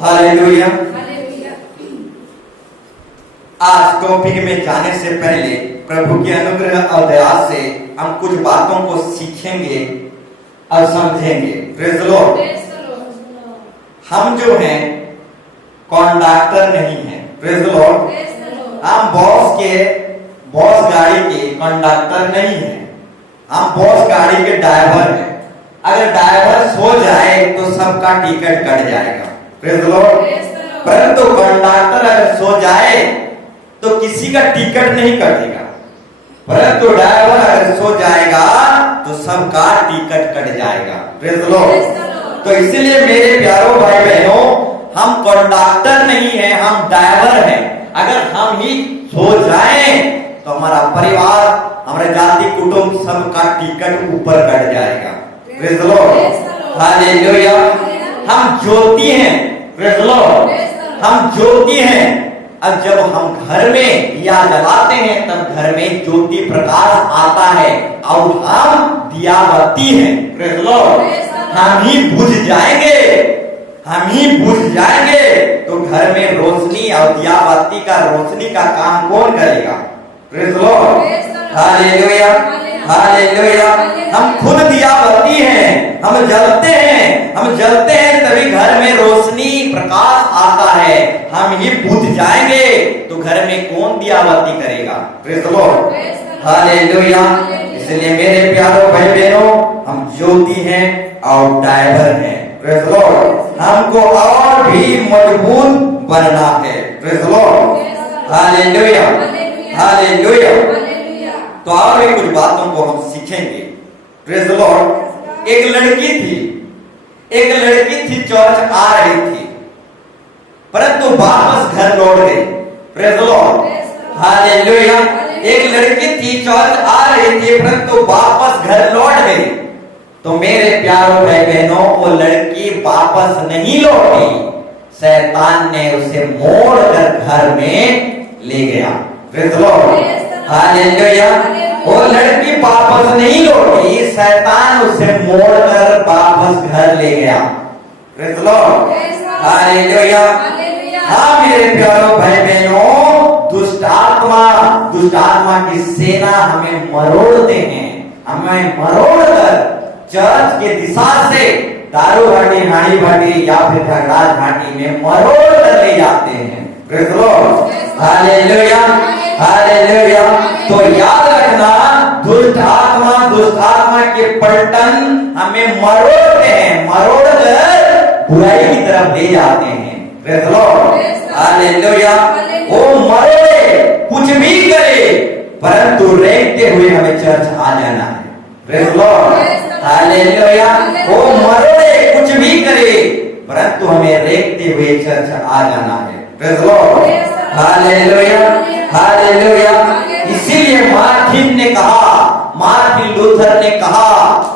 Hallelujah. आज topic में जाने से पहले प्रभु के अनुग्रह और दया से हम कुछ बातों को सीखेंगे और समझेंगे। Praise the Lord. हम जो हैं कंडक्टर नहीं हैं। Praise the Lord. हम बॉस गाड़ी के कंडक्टर नहीं हैं, हम बॉस गाड़ी के ड्राइवर हैं। अगर ड्राइवर सो जाए तो सबका टिकट कट जाएगा। Praise the Lord. परंतु कंडक्टर अगर सो जाए तो किसी का टिकट नहीं कटेगा, परंतु ड्राइवर अगर सो जाएगा तो सबका टिकट कट जाएगा। Praise the Lord. तो इसीलिए मेरे प्यारों भाई बहनों, हम कंडक्टर नहीं हैं, हम ड्राइवर हैं। अगर हम ही सो जाएं तो हमारा परिवार, हमारे जाति कुटुंब सबका टिकट ऊपर कट जाएगा। Praise the Lord. हालेलुया। हम ज्योति हैं। Praise the Lord. हम ज्योति हैं। अब जब हम घर में दिया जलाते हैं तब घर में ज्योति प्रकाश आता है और हम दियाबत्ती हैं। Praise the Lord. हम ही बुझ जाएंगे, हम ही बुझ जाएंगे तो घर में रोशनी और दियाबत्ती का रोशनी का काम कौन करेगा? Praise the Lord. Hallelujah. Hallelujah. हम खुद दियाबत्ती हैं, हम जलते हैं, हम जलते हैं तभी घर में रोशनी प्रकाश आता है। हम ही बुझ जाएंगे तो घर में कौन दियाबत्ती करेगा? Praise the Lord. हालेलुया। इसलिए मेरे प्यारों भाई बहनों, हम ज्योति हैं और ड्राइवर हैं। Praise the Lord. हमको और भी मजबूत बनना है। Praise the Lord. Hallelujah. Hallelujah. तो और भी कुछ बातों को हम सीखेंगे। Praise the Lord. एक लड़की थी चर्च आ रही थी, परंतु वापस घर लौट गई। Praise the Lord. हालेलुया। एक लड़की थी चर्च आ रही थी परंतु वापस घर लौट गई। तो मेरे प्यारों भाई बहनों, वो लड़की वापस नहीं लौटी, शैतान ने उसे मोड़कर घर में ले गया। Praise the Lord. हालेलुया। वो लड़की वापस नहीं लौटी, शैतान उसे मोड़कर वापस घर ले गया। Praise the Lord. हालेलुया। हाँ मेरे प्यारों भाई बहनों, दुष्ट आत्मा की सेना हमें मरोड़ते हैं, हमें मरोड़कर चर्च के दिशा से दारू घाटी, हाड़ी घाटी या फिर झगड़ा घाटी में मरोड़ कर ले जाते हैं। Praise the Lord. Hallelujah. Hallelujah. तो याद रखना, दुष्ट आत्मा के पलटन हमें मरोड़ते हैं, मरोड़कर बुराई की तरफ ले जाते हैं। Praise the Lord. हालेलुया। वो मरोड़े, कुछ भी करे, परंतु रेंगते हुए हमें चर्च आ जाना है। Praise the Lord. हालेलुया। वो मरोड़े, कुछ भी करे, परंतु हमें रेंगते हुए चर्च आ जाना है। Praise the Lord. Hallelujah. Hallelujah. इसीलिए मार्टिन लूथर ने कहा,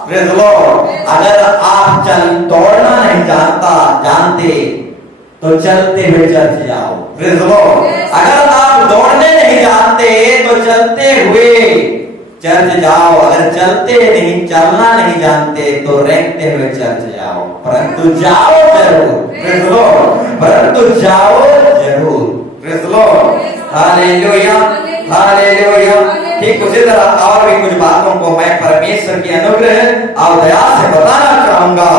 प्रेज़ द लॉर्ड, अगर आप दौड़ना नहीं जानते तो चलते हुए चर्च जाओ। Praise the Lord. अगर आप दौड़ने नहीं जानते तो चलते हुए चर्च जाओ। अगर चलना नहीं जानते तो रेंगते हुए चर्च जाओ, परंतु जाओ जरूर। Praise the Lord. परंतु जाओ जरूर। Praise the Lord. Hallelujah. Hallelujah. ठीक उसी तरह और भी कुछ बातों को मैं परमेश्वर की अनुग्रह और दया से बताना चाहूंगा।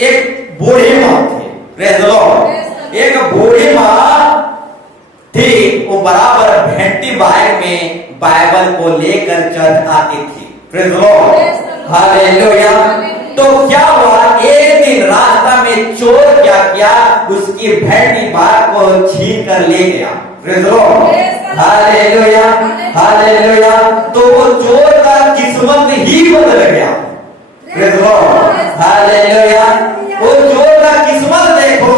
एक बूढ़ी माँ थी। Praise the Lord. एक बूढ़ी माँ थी, वो बराबर भेंटी बैग में बाइबल को लेकर चर्च आती थी। Praise the Lord. हालेलुया। तो क्या हुआ, एक दिन रास्ता में चोर क्या किया, उसकी भेंटी बैग को छीन कर ले गया। Praise the Lord. Hallelujah. Hallelujah. तो वो चोर का किस्मत ही बदल गया। Praise the Lord. हालेलुया। वो चोर का किस्मत देखो,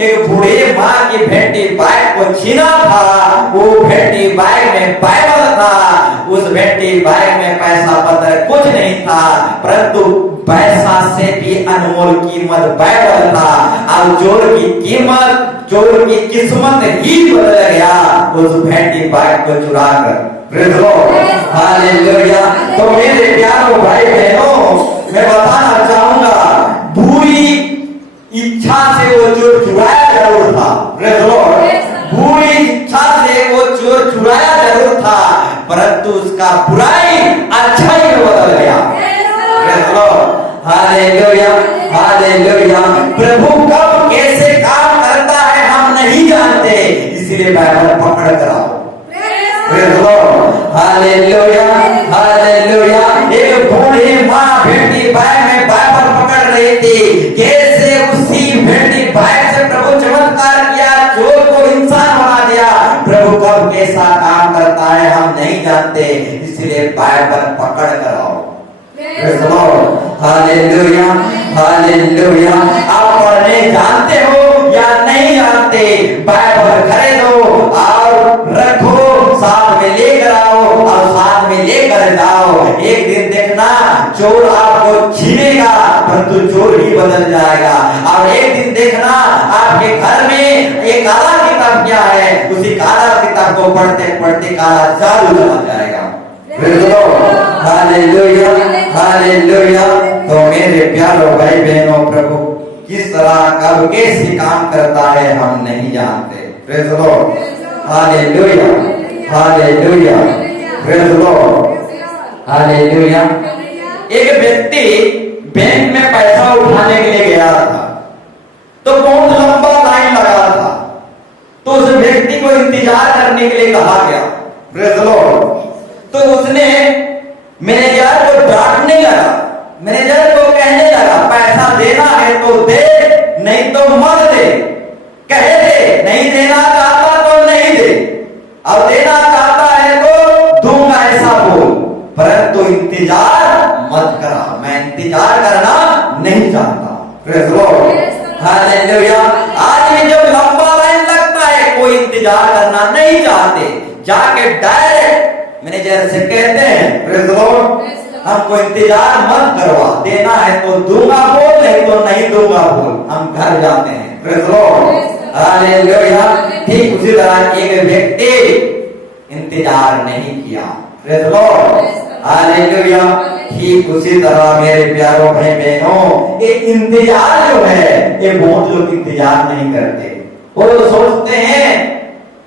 एक बूढ़े माँ की भेंटी बैग को छीना था। वो भेंटी बैग में बाइबल था, उस भेंटी बैग में पैसा पत्र कुछ नहीं था, परंतु पैसा से भी अनमोल कीमत बाइबल था। और चोर की किस्मत ही बदल गया उस भेंटी बैग को चुरा कर। Praise the Lord. हालेलुया। तो मेरे प्यारों भाई बहनों, मैं बताना चाहूंगा, बुरी इच्छा से वो चोर चुराया जरूर था, प्रेज़ द लॉर्ड। बुरी इच्छा से वो चोर चुराया जरूर था, परंतु उसका बुराई अच्छाई में बदल गया, praise the Lord. Hallelujah, hallelujah. प्रभु कब कैसे काम करता है हम नहीं जानते, इसलिए बाइबल पकड़ कर आओ, praise the Lord. Hallelujah, hallelujah. एक बूढ़ी माँ भेड़ी बैग में बाइबल पकड़ रही थी, कैसे उसी भेड़ी बैग से प्रभु चमत्कार किया, चोर को इंसान बना दिया। प्रभु कब कैसा काम करता है हम नहीं जानते, इसलिए बाइबल पकड़ कर आओ, praise the Lord. Hallelujah, hallelujah. आप पढ़ने जानते हो या नहीं जानते, बाइबल खरीदो और रखो, साथ में लेकर आओ और साथ में लेकर जाओ। एक दिन देखना चोर आपको छीनेगा, परंतु चोर ही बदल जाएगा। और एक दिन देखना आपके घर में एक काला किताब क्या है, उसी काला किताब को पढ़ते पढ़ते काला जादू चला जाएगा, praise the Lord. Hallelujah, hallelujah. तो मेरे प्यारों भाई बहनों, प्रभु किस तरह कब कैसे काम करता है हम नहीं जानते, praise the Lord. Hallelujah, hallelujah, praise the Lord. Hallelujah. एक व्यक्ति बैंक में पैसा उठाने के लिए गया था, तो बहुत लंबा लाइन लगा था, तो उस व्यक्ति को इंतजार करने के लिए कहा गया, प्रेज़ द लॉर्ड। तो उसने मैनेजर को डांटने लगा, मैनेजर को कहने लगा पैसा देना है तो दे, नहीं तो मत दे, कहे दे, नहीं देना चाहता तो नहीं दे, अब देना चाहता है तो दूंगा ऐसा बोल, परंतु इंतजार मत करा, मैं इंतजार करना नहीं चाहता, प्रेज़ द लॉर्ड। हालेलुया। आज भी जब लंबा लाइन लगता है कोई इंतजार करना नहीं चाहते, जाके डायरेक्ट मैनेजर से कहते हैं, प्रेज़ द लॉर्ड, हमको इंतजार मत करवा, देना है तो दूंगा बोल, नहीं तो नहीं दूंगा बोल, हम घर जाते हैं, प्रेज़ द लॉर्ड। हालेलुया। ठीक उसी तरह एक व्यक्ति इंतजार नहीं किया, प्रेज़ द लॉर्ड। हालेलुया। ठीक उसी तरह मेरे प्यारों भाई बहनों, ये इंतजार जो है, ये बहुत लोग इंतजार नहीं करते। वो लोग सोचते हैं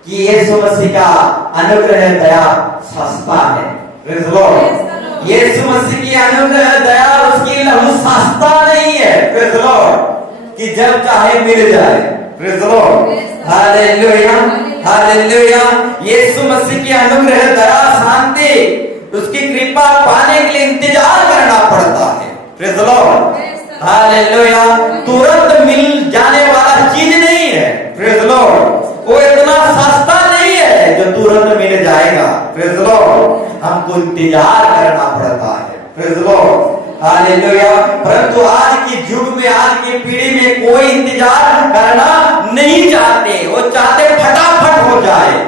कि यीशु मसीह का अनुग्रह दया सस्ता है, प्रेज़ द लॉर्ड। यीशु मसीह की अनुग्रह दया, उसकी लहू सस्ता नहीं है, प्रेज़ द लॉर्ड, कि जब चाहे मिल जाए, praise the Lord. Hallelujah, hallelujah. Yeshu Masih की अनुग्रह दया शांति, उसकी कृपा पाने के लिए इंतजार करना पड़ता है, प्रेज़ द लॉर्ड। हालेलुया। तुरंत मिल जाने वाला चीज नहीं है, प्रेज़ द लॉर्ड। वो इतना सस्ता नहीं है जो तुरंत मिल जाएगा, प्रेज़ द लॉर्ड। हमको इंतजार करना पड़ता है, प्रेज़ द लॉर्ड। हालेलुया। परंतु आज की युग में, आज की पीढ़ी में कोई इंतजार करना नहीं चाहते, वो चाहते फटाफट हो जाए,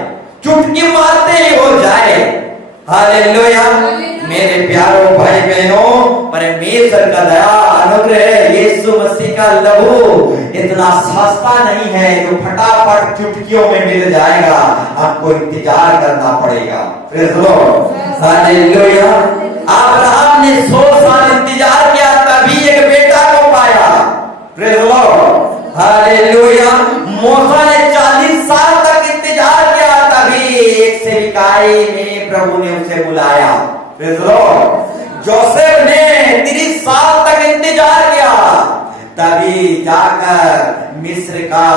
चुटकी मारते ही हो जाए। हालेलुया। मेरे प्यारों भाई बहनों, परमेश्वर का दया अनुग्रह, यीशु मसीह का लहू इतना सस्ता नहीं है जो फटाफट चुटकियों में मिल जाएगा, आपको इंतजार करना पड़ेगा, praise the Lord. Hallelujah. Abraham ने 100 साल इंतजार किया, तभी एक बेटा को पाया, प्रेज़ द लॉर्ड। हालेलुया। मूसा ने 40 साल तक इंतजार किया, तभी एक सेविकाई में प्रभु ने उसे बुलाया, प्रेज़ द लॉर्ड। जोसेफ ने 30 साल तक इंतजार किया, तभी जाकर मिस्र का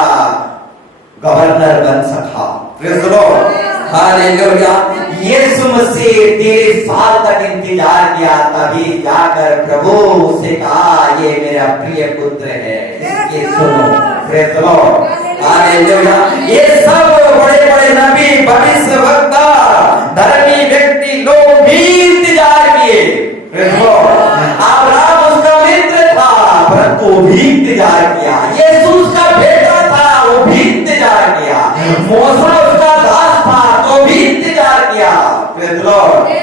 गवर्नर बन सका, praise the Lord. Hallelujah. Yeshu मसीह 30 साल तक इंतजार किया, तभी जाकर प्रभु से कहा, ये मेरा प्रिय पुत्र है, इसकी सुनो, प्रेज़ द लॉर्ड। हालेलुया। ये सब बड़े बड़े नबी, भविष्यवक्ता, धर्मी व्यक्ति लोग भी इंतजार किए, प्रेज़ द लॉर्ड। अब्राहम उसका मित्र था, परंतु वो भी इंतजार किया। यीशु उसका बेटा था, वो भी इंतजार किया। मूसा उसका दास था, तो भी इंतजार किया, प्रेज़ द लॉर्ड।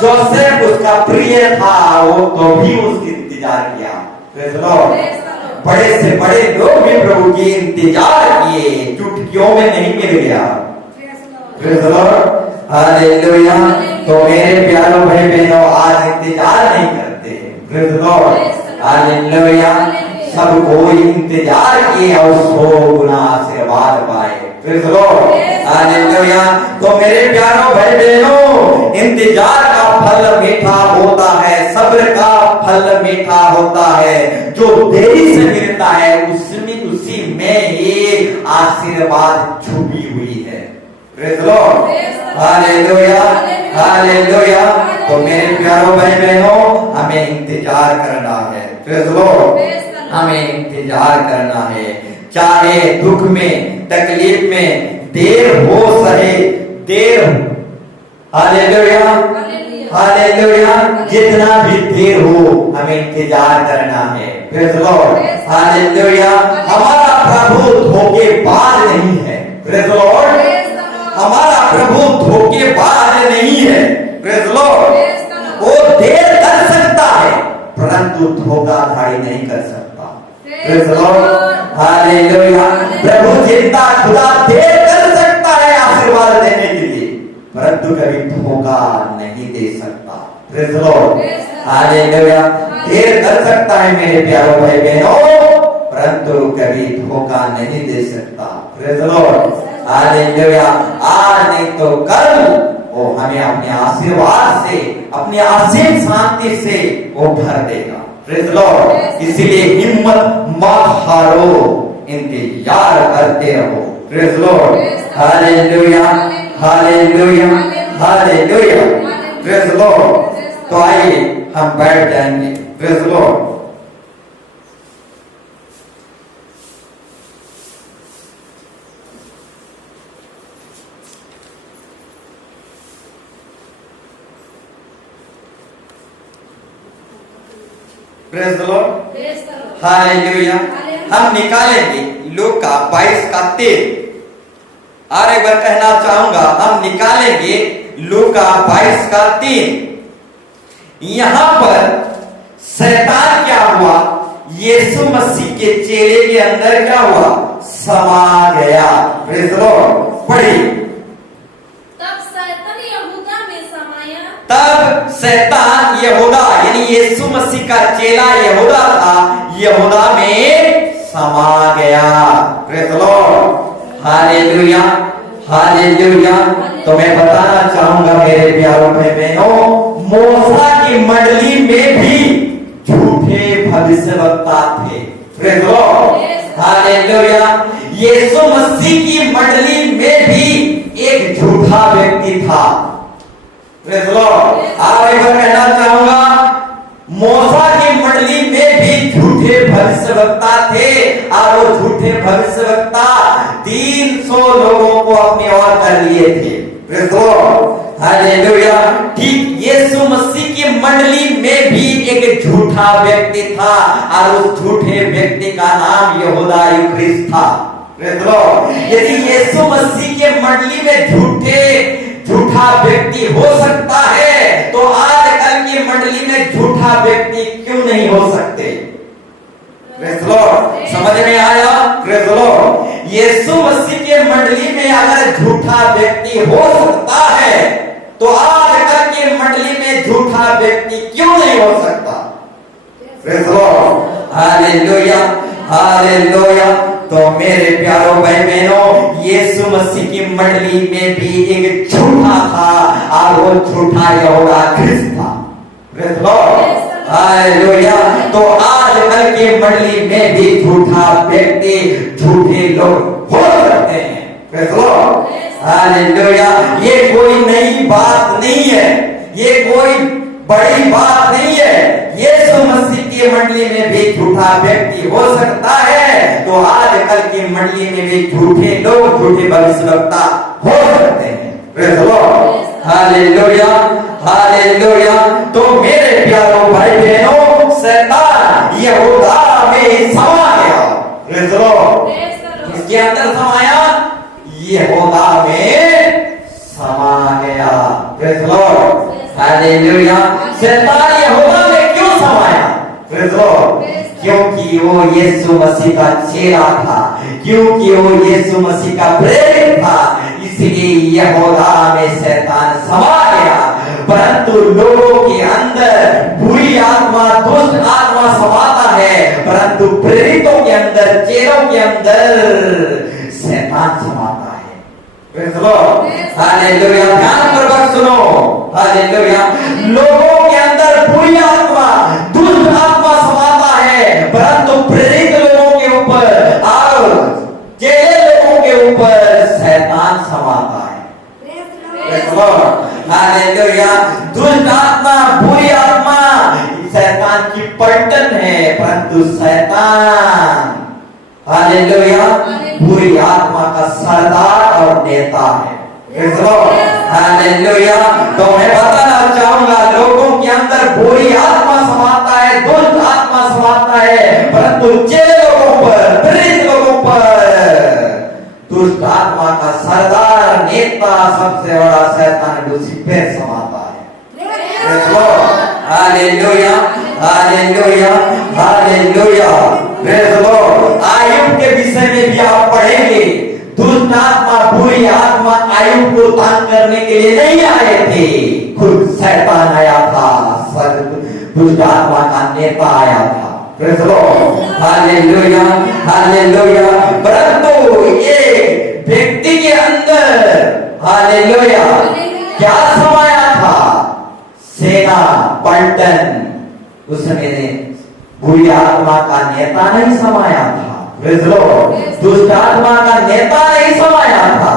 जोसेफ उसका प्रिय था, वो तो भी उसकी इंतजार किया, प्रेज़ द लॉर्ड। बड़े से बड़े लोग भी प्रभु की इंतजार किए, चुटकियों में नहीं मिल गया, प्रेज़ द लॉर्ड। हालेलुया। तो मेरे प्यारों भाई बहनों, आज इंतजार नहीं करते, प्रेज़ द लॉर्ड। हालेलुया। सब कोई इंतजार किए और 100 गुना आशीर्वाद पाए। Praise the Lord, hallelujah. तो मेरे प्यारों भाई बहनों, इंतजार का फल मीठा होता है, सब्र का फल मीठा होता है। जो देरी से मिलता है उसमें उसी में ही आशीर्वाद छुपी हुई है। Praise the Lord, hallelujah, hallelujah. तो मेरे प्यारों भाई बहनों, हमें इंतजार करना है। प्रेज़ द लॉर्ड, हमें इंतजार करना है। चाहे दुख में, तकलीफ में देर हो सहे, देर, हालेलुया, हालेलुया, जितना भी देर हो हमें इंतजार करना है। Praise the Lord, hallelujah. हमारा प्रभु धोखेबाज नहीं है। प्रेज़ द लॉर्ड, हमारा प्रभु धोखेबाज नहीं है। प्रेज़ द लॉर्ड, वो देर कर सकता है परंतु धोखाधड़ी नहीं कर सकता। Praise the Lord, hallelujah. प्रभु जिंदा खुदा देर कर सकता है आशीर्वाद देने के लिए परंतु कभी धोखा नहीं दे सकता। Praise the Lord, hallelujah. देर कर सकता है मेरे प्यारों भाई बहनों परंतु कभी धोखा नहीं दे सकता। Praise the Lord, hallelujah. आज नहीं तो कल वो हमें अपने आशीर्वाद से, अपनी असीम शांति से वो भर देगा। प्रेज़ द लॉर्ड, इसलिए हिम्मत मत हारो, इंतजार करते रहो। Praise the Lord, hallelujah, hallelujah, hallelujah. Praise the Lord. तो आइए हम बैठ जाएंगे। Praise the Lord. Praise the Lord, hallelujah. हम निकालेंगे लूका 22 का 3। और एक बार कहना चाहूंगा, हम निकालेंगे लूका 22 का 3। यहां पर शैतान क्या हुआ, यीशु मसीह के चेले के अंदर क्या हुआ, समा गया। प्रेज़ द लॉर्ड, पढ़िए। तब शैतान यहूदा यानी यीशु मसीह का चेला यहूदा था, यहूदा में समा गया। Praise the Lord, hallelujah, hallelujah. तो मैं बताना चाहूंगा मेरे प्यारों भाई बहनों, मूसा की मंडली में भी झूठे भविष्यवक्ता थे। Praise the Lord, hallelujah. Yeshu Masih की मंडली में भी एक झूठा व्यक्ति था। प्रेज़ द लॉर्ड, आप एक बार कहना चाहूंगा, मूसा की मंडली में भी झूठे भविष्यवक्ता थे और वो झूठे भविष्यवक्ता 300 लोगों को अपनी ओर कर लिए थे। Praise the Lord, hallelujah. ठीक यीशु मसीह की मंडली में भी एक झूठा व्यक्ति था और उस झूठे व्यक्ति का नाम यहूदा इस्करियोती था। प्रेज़ द लॉर्ड, यदि यीशु मसीह के मंडली में झूठा व्यक्ति हो सकता है तो आजकल की मंडली में झूठा व्यक्ति क्यों नहीं हो सकते। प्रेज़ द लॉर्ड, समझ में आया। प्रेज़ द लॉर्ड, यीशु मसीह के मंडली में अगर झूठा व्यक्ति हो सकता है तो आजकल की मंडली में झूठा व्यक्ति क्यों नहीं हो सकता। Praise the Lord, hallelujah, hallelujah. तो मेरे प्यारों भाई बहनों, यीशु मसीह की मंडली में भी एक झूठा था और वो झूठा यहूदा ख्रिस्त था। Praise the Lord, hallelujah. तो आजकल की मंडली में भी झूठा व्यक्ति, झूठे लोग हो सकते हैं। Praise the Lord, hallelujah. ये कोई नई बात नहीं है, ये कोई बड़ी बात नहीं है। यीशु मसीह की मंडली में भी झूठा व्यक्ति हो सकता है तो आजकल की मंडली में भी झूठे लोग, झूठे भविष्यवक्ता हो सकते हैं। Praise the Lord, hallelujah, hallelujah. तो मेरे प्यारों भाई बहनों, शैतान यहूदा में समा गया। प्रेज़ द लॉर्ड, किसके अंदर समाया, यहूदा में समा गया। Praise the Lord, hallelujah. शैतान यहूदा में क्यों समाया। प्रेज़ द लॉर्ड, क्योंकि वो यीशु मसीह का चेला था, क्योंकि वो यीशु मसीह का प्रेरित था, इसलिए यहूदा में शैतान समा गया। परंतु लोगों के अंदर बुरी आत्मा, दुष्ट आत्मा समाता है, परंतु प्रेरितों के अंदर, चेलों के अंदर शैतान समाता है। Praise the Lord, hallelujah. ध्यानपूर्वक सुनो, हालेलुया। लोगों के अंदर बुरी आत्मा, दुष्ट आत्मा समाता है, परंतु प्रेरित लोगों के ऊपर और चेले लोगों के ऊपर शैतान समाता है। Praise the Lord, hallelujah. दुष्ट आत्मा, बुरी आत्मा शैतान की पलटन है, परंतु शैतान, हालेलुया, बुरी आत्मा का सरदार और नेता है। Praise the Lord, hallelujah. तो मैं बताना चाहूंगा, लोगों के अंदर बुरी आत्मा समाता है, दुष्ट आत्मा समाता है, परंतु चेले लोगों पर, प्रेरित लोगों पर दुष्ट आत्मा का सरदार, नेता, सबसे बड़ा शैतान लूसीफर समाता है। Praise the Lord, hallelujah, hallelujah, hallelujah. Praise the Lord. Ayub के विषय में भी आप पढ़ेंगे, दुष्ट आत्मा, बुरी आत्मा आयुब को तंग करने के लिए नहीं आए थे, खुद शैतान आया था, दुष्ट आत्मा का नेता आया था। Praise the Lord, hallelujah, hallelujah. परंतु ये व्यक्ति के अंदर, हालेलुया, क्या समाया था? सेना, पलटन, उसमें बुरी आत्मा का नेता नहीं समाया था। प्रेज़ द लॉर्ड, दुष्ट आत्मा का नेता नहीं समाया था,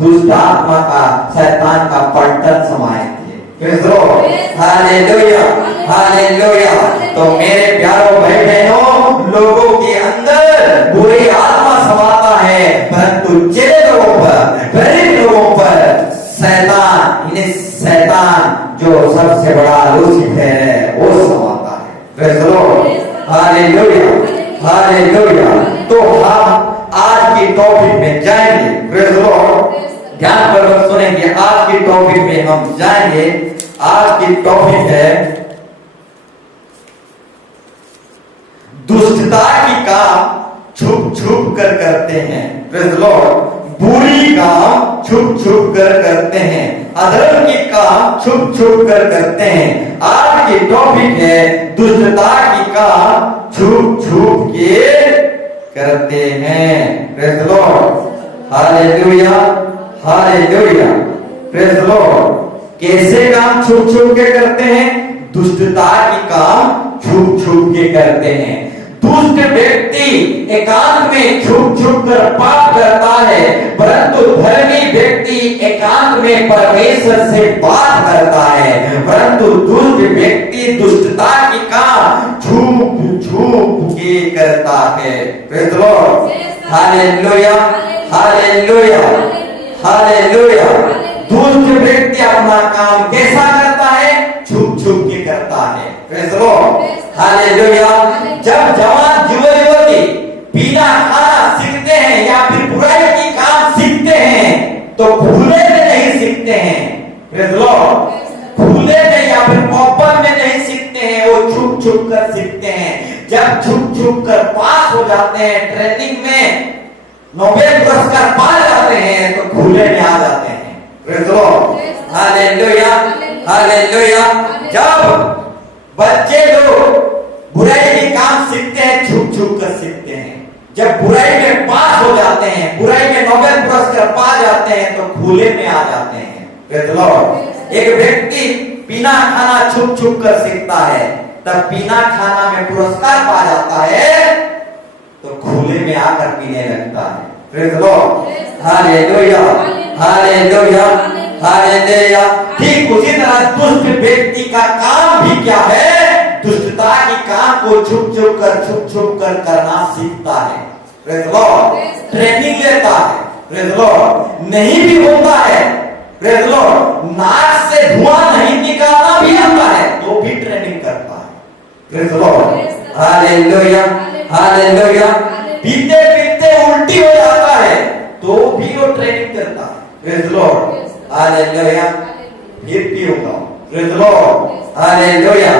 दुष्ट आत्मा का, शैतान का पलटन समाये थे। Praise the Lord, hallelujah, hallelujah. तो मेरे प्यारों भाई बहनों, लोगों के अंदर बुरी आत्मा समाता है, परंतु चेले लोगों पर, प्रेरित लोगों पर शैतान, इन्हें शैतान जो सबसे बड़ा लूसीफर है, वो समाता है। Praise the Lord, hallelujah, hallelujah. तो हम आज की टॉपिक में जाएंगे। प्रेज़ द लॉर्ड, ध्यानपूर्वक सुनेंगे, आज की टॉपिक में हम जाएंगे। आज की टॉपिक है दुष्टता की काम छुप छुप कर करते हैं। प्रेज़ द लॉर्ड, बुरी काम छुप छुप कर करते हैं, अधर्म की काम छुप छुप कर करते हैं। आज की टॉपिक है दुष्टता की काम छुप छुप के करते हैं। Praise the Lord, hallelujah, hallelujah. Praise the Lord. कैसे काम छुप छुप के करते हैं? दुष्टता की काम छुप छुप के करते हैं। दुष्ट व्यक्ति एकांत में छुप छुप कर पाप करता है, परंतु धर्मी व्यक्ति एकांत में परमेश्वर से बात करता है। परंतु दुष्ट व्यक्ति दुष्टता की काम छुप छुप के करता है। Praise the Lord, hallelujah, hallelujah, hallelujah. दुष्ट व्यक्ति अपना काम कैसा करता है? छुप छुप के करता है। Praise the Lord, hallelujah. जब जवान युवक युवती पीना खाना सीखते हैं या फिर बुराई की काम सीखते हैं, तो खुले में नहीं सीखते हैं। प्रेज़ द लॉर्ड, खुले में या फिर ओपन में नहीं सीखते हैं, वो छुप छुप कर सीखते हैं। जब छुप छुप कर पास हो जाते हैं, ट्रेनिंग में नोबेल पुरस्कार पा जाते हैं, तो खुले में आ जाते हैं। Praise the Lord, hallelujah, hallelujah. जब बच्चे लोग बुराई की काम सीखते हैं, छुप छुप कर सीखते हैं, जब बुराई में पास हो जाते हैं, बुराई में नोबेल पुरस्कार पा जाते हैं, तो खुले में आ जाते हैं। प्रेज़ द लॉर्ड, एक व्यक्ति पीना खाना छुप छुप कर सीखता है, तब पीना खाना में पुरस्कार पा जाता है, तो खुले में आकर पीने लगता है। Praise the Lord, hallelujah, hallelujah, hallelujah. ठीक उसी तरह दुष्ट व्यक्ति का काम भी क्या है? दुष्टता की काम को छुप छुप कर करना सीखता है। प्रेज़ द लॉर्ड, ट्रेनिंग लेता है। प्रेज़ द लॉर्ड, नहीं भी होता है, प्रेज़ द लॉर्ड, नाक से धुआं नहीं निकालना भी आता है, तो भी ट्रेनिंग करता है। Praise the Lord, hallelujah, hallelujah. पीते पीते उल्टी हो जाता है, तो भी वो ट्रेनिंग करता है। Praise the Lord, hallelujah. फिर पीऊंगा। Praise the Lord, hallelujah,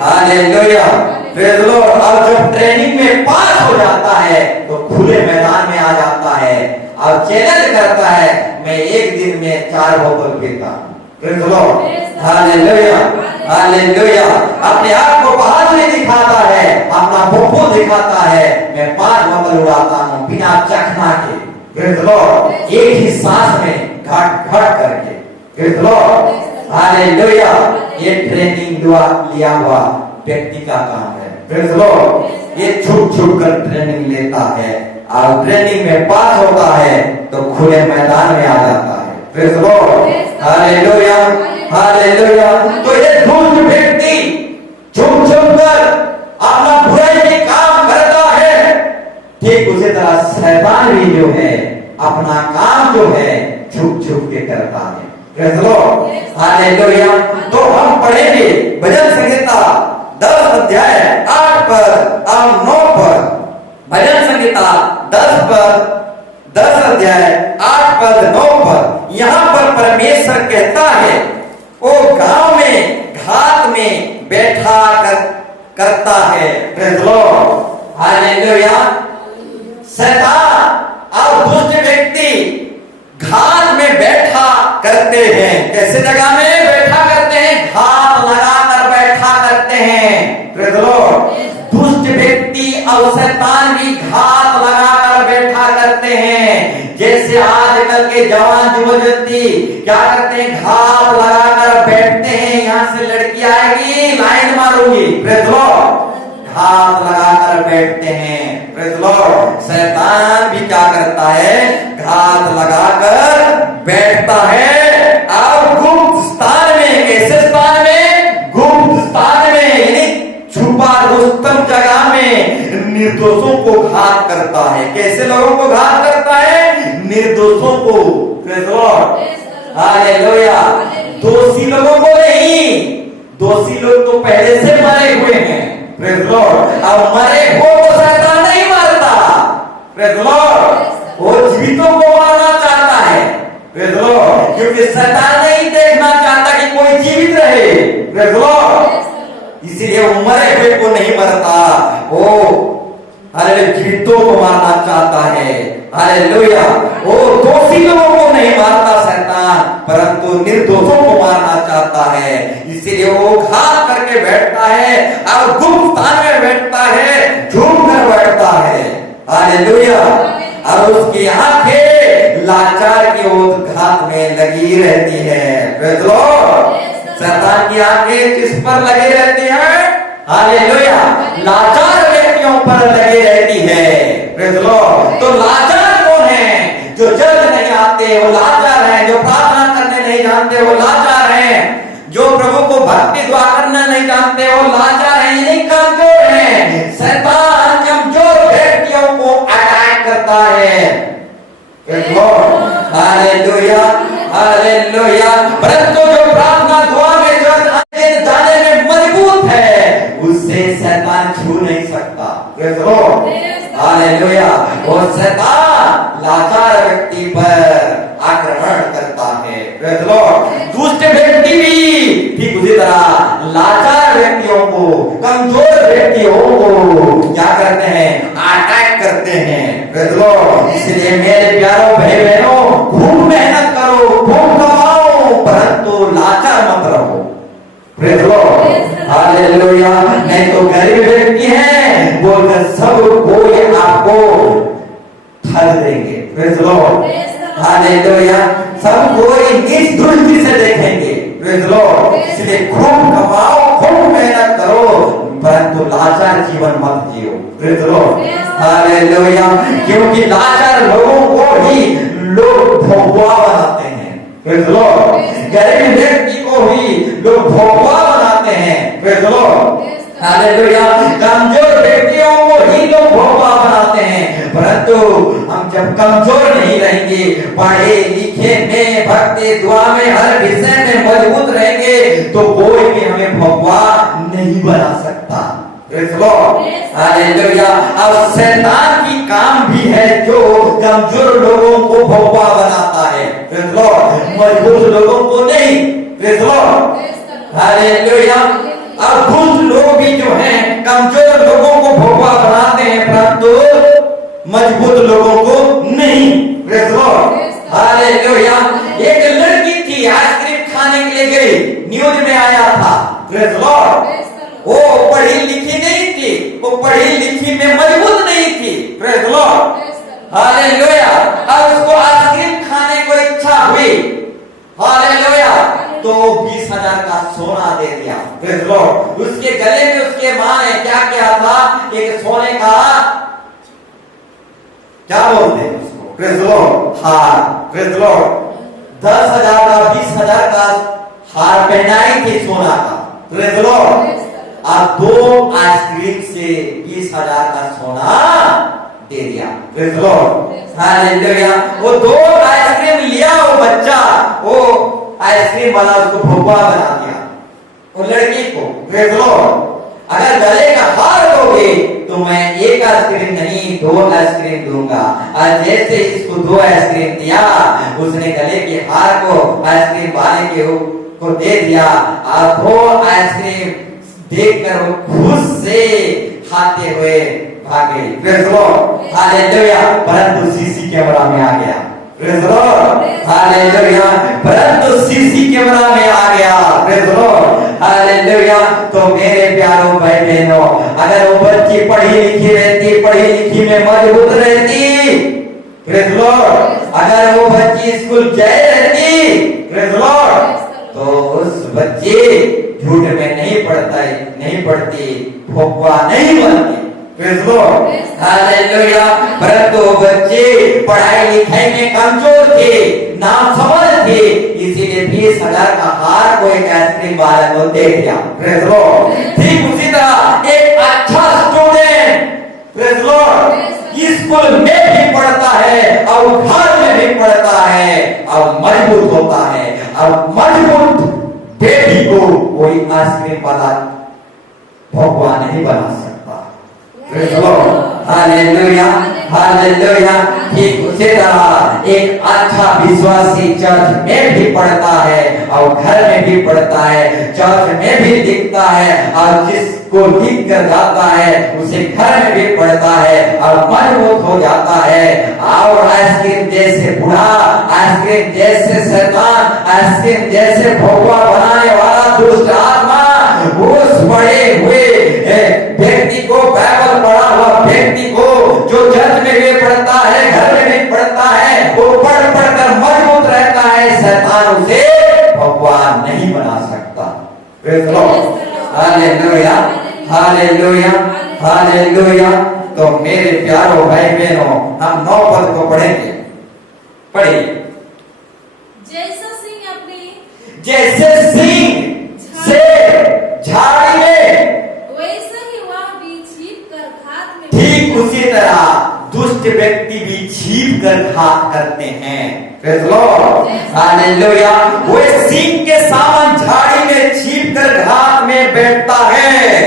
hallelujah. Praise the Lord. अब जब ट्रेनिंग में पास हो जाता है, तो खुले मैदान में आ जाता है, अब चैलेंज करता है, मैं एक दिन में 4 बोतल पीता हूं। Praise the Lord, hallelujah, hallelujah. अपने आप को बहादुरी दिखाता है, अपना पोपो दिखाता है, मैं 5 बोतल उड़ाता हूँ बिना चखना के। Praise the Lord. एक ही सांस में घट घट करके। Praise the Lord. हालेलुया। ये ट्रेनिंग लिया हुआ व्यक्ति का काम है। Praise the Lord. ये छुप छुप कर ट्रेनिंग लेता है और ट्रेनिंग में पास होता है तो खुले मैदान में आ जाता है। Praise the Lord. Hallelujah, hallelujah. तो ये दुष्ट व्यक्ति छुप छुप कर अपना बुराई के काम करता है, ठीक उसी तरह शैतान भी जो है अपना काम जो है छुप छुप के करता है। Praise the Lord. हालेलुया। तो हम पढ़ेंगे भजन संहिता 10 अध्याय 8 पद और 9 पद। भजन संहिता 10 अध्याय 8 पद 9 पद। यहां पर परमेश्वर कहता है, वो गांव में घात में बैठा करता है। Praise the Lord. हालेलुया। शैतान और दुष्ट व्यक्ति घात में बैठा करते हैं। कैसे जगह में बैठा करते हैं? घात लगाकर बैठा करते हैं। Praise the Lord. दुष्ट व्यक्ति और शैतान भी घात लगाकर बैठा करते हैं। जैसे आजकल के जवान युवती क्या करते हैं? घात लगाकर बैठते हैं, यहां से लड़की आएगी लाइन मारूंगी। Praise the Lord. घात लगाकर बैठते हैं। Praise the Lord. शैतान भी क्या करता है? घात लगाकर बैठता है और गुप्त स्थान में। कैसे स्थान में? गुप्त स्थान में, यानी छुपा रुस्तम जगह में निर्दोषों को घात करता है। कैसे लोगों को घात करता है? निर्दोषों को। Praise the Lord. हालेलुया। दोषी लोगों को नहीं, दोषी लोग तो पहले से मरे हुए हैं। Praise the Lord. अब मरे हो तो शैतान नहीं मारता। Praise the Lord. वो जीवितों को मारना चाहता है। Praise the Lord. क्योंकि शैतान नहीं देखना चाहता कि कोई जीवित रहे। Praise the Lord. इसीलिए वो मरे हुए को नहीं मरता, वो हालेलुया जीवितों को मारना चाहता है। हालेलुया। वो दोषी लोगों को नहीं मारता शैतान, परंतु निर्दोषों को मारना चाहता है। इसीलिए वो घात करके बैठता है और गुप्त स्थान में बैठता है, झूम कर बैठता है। हालेलुया। और उसकी आंखें लाचार की ओर घात में लगी रहती है। Praise the Lord. शैतान की आंखें किस पर लगी रहती है? हालेलुया। लाचार व्यक्तियों पर लगी रहती है। Praise the Lord. तो लाचार कौन है? जो जल्द नहीं आते वो लाचार हैं। जो प्रार्थना करने नहीं जानते वो लाचार हैं। जो प्रभु को भक्ति दुआ करना नहीं जानते वो लाचार हैं, यानी कमजोर हैं। शैतान कमजोर व्यक्तियों को अटैक करता है। Praise the Lord. Hallelujah, hallelujah. परंतु जो प्रार्थना दुआ में जो जाने में मजबूत है उससे शैतान छू नहीं सकता। Praise the Lord. हालेलुया। वो शैतान लाचार व्यक्ति पर आक्रमण करता है। Praise the Lord. दुष्ट व्यक्ति भी ठीक उसी तरह लाचार व्यक्तियों को, कमजोर व्यक्तियों को क्या करते हैं? अटैक करते हैं। Praise the Lord. इसलिए मेरे प्यारों भाई बहनों, खूब मेहनत करो, खूब कमाओ, परंतु लाचार मत रहो। Praise the Lord. हालेलुया। नहीं तो गरीब व्यक्ति हैं बोलकर सब कोई आपको ठग देंगे। Praise the Lord. हालेलुया। सब कोई नीच दृष्टि से देखेंगे। Praise the Lord. इसलिए खूब कमाओ, खूब मेहनत करो, परंतु लाचार जीवन मत जियो। Praise the Lord. हालेलुया। क्योंकि लाचार लोगों को ही लोग भोगवा बनाते हैं। Praise the Lord. गरीब व्यक्ति को ही लोग भोगवा बनाते हैं। Praise the Lord. हालेलुया। कमजोर व्यक्तियों को ही लोग भोगवा बनाते हैं, परंतु हम जब कमजोर नहीं रहेंगे, पढ़े लिखे में, भक्ति दुआ में, हर विषय में मजबूत रहेंगे तो कोई भी हमें भोगवा नहीं बना सकता। Praise the Lord. हालेलुया। अब शैतान की काम भी है जो कमजोर लोगों को भोगवा बनाता है। Praise the Lord. मजबूत लोगों को नहीं। Praise the Lord. हालेलुया। अब दुष्ट लोग भी जो हैं कमजोर लोगों को भोगवा बनाते हैं, परंतु मजबूत लोगों को नहीं। Praise the Lord. हालेलुया। एक लड़की थी आइसक्रीम खाने के लिए गई, न्यूज में आया था। Praise Lord. वो पढ़ी लिखी नहीं थी, वो पढ़ी लिखी में मजबूत नहीं थी, प्रेज लॉर्ड, हालेलुया। अब उसको आइसक्रीम खाने को इच्छा हुई, हालेलुया, तो 20,000 का सोना दे दिया, प्रेज लॉर्ड। उसके गले में उसके मां ने क्या किया था, एक सोने का, क्या बोलते हैं उसको, प्रेज लॉर्ड, हार, प्रेज लॉर्ड। 10,000 का 20,000 का हार पहनाई थी सोना का, प्रेज लॉर्ड। अब 2 आइसक्रीम से 20,000 का सोना दे दिया, प्रेज लॉर्ड, हालेलुया। वो 2 आइसक्रीम लिया, वो बच्चा, वो आइसक्रीम वाला उसको भोपा बना दिया, वो लड़की को, प्रेज लॉर्ड। अगर गले का हार दोगे तो मैं 1 आइसक्रीम नहीं 2 आइसक्रीम दूंगा। और जैसे इसको 2 आइसक्रीम दिया, उसने गले के हार को आइसक्रीम वाले को दे दिया, और 2 आइसक्रीम देखकर वो खुश से खाते हुए भागे, प्रेज लॉर्ड, हालेलुया। परंतु सीसी कैमरा में आ गया, प्रेज लॉर्ड, हालेलुया। परंतु सीसी कैमरा में आ गया, प्रेज लॉर्ड, हालेलुया। तो मेरे प्यारों भाई बहनों, अगर वो बच्ची पढ़ी लिखी रहती, पढ़ी लिखी में मजबूत रहती, प्रेज लॉर्ड, अगर वो बच्ची स्कूल जाए रहती, प्रेज लॉर्ड, तो उस बच्चे झूठ में नहीं पढ़ती, भोपा नहीं बनती, प्रेज लॉर्ड, हालेलुया। परंतु बच्चे पढ़ाई लिखाई में कमजोर थे, नासमझ थे, इसीलिए 20,000 का हार को एक आइसक्रीम वाले को दे दिया, प्रेज लॉर्ड। ठीक उसी तरह एक अच्छा स्टूडेंट, प्रेज लॉर्ड, स्कूल में भी पढ़ता है और घर में भी पढ़ता है और मजबूत होता है, और मजबूत बेटी को कोई आइसक्रीम वाला भगवान नहीं बना सकता, प्रेज लॉर्ड, हालेलुया, हालेलुया। ठीक उसी तरह एक अच्छा विश्वासी चर्च में भी पढ़ता है और घर में भी पढ़ता है, चर्च में भी दिखता है, और जिसको दिख कर जाता है उसे घर में भी पढ़ता है और मजबूत हो जाता है। और आइसक्रीम जैसे बुढ़ा, आइसक्रीम जैसे शैतान, आइसक्रीम जैसे भोपा बनाने वाला दुष्ट आत्मा उस बड़े हुए व्यक्ति को, बाइबल पढ़ा हुआ व्यक्ति को, जो चर्च में भी पढ़ता है, घर में भी पढ़ता है, वो पढ़ कर मजबूत रहता है, शैतान उसे भगवान नहीं बना सकता, praise Lord, hallelujah, hallelujah, hallelujah. तो मेरे प्यारों भाई बहनों, हम 9 पद को पढ़ेंगे, पढ़िए। जैसे सिंह से झाड़ी में, वैसे ही वह भी छीप कर घात में, ठीक उसी तरह दुष्ट व्यक्ति भी छीप कर घात करते हैं, प्रेज लॉर्ड, हालेलुया। वो सिंह के समान झाड़ी में छीप कर घात में बैठता है,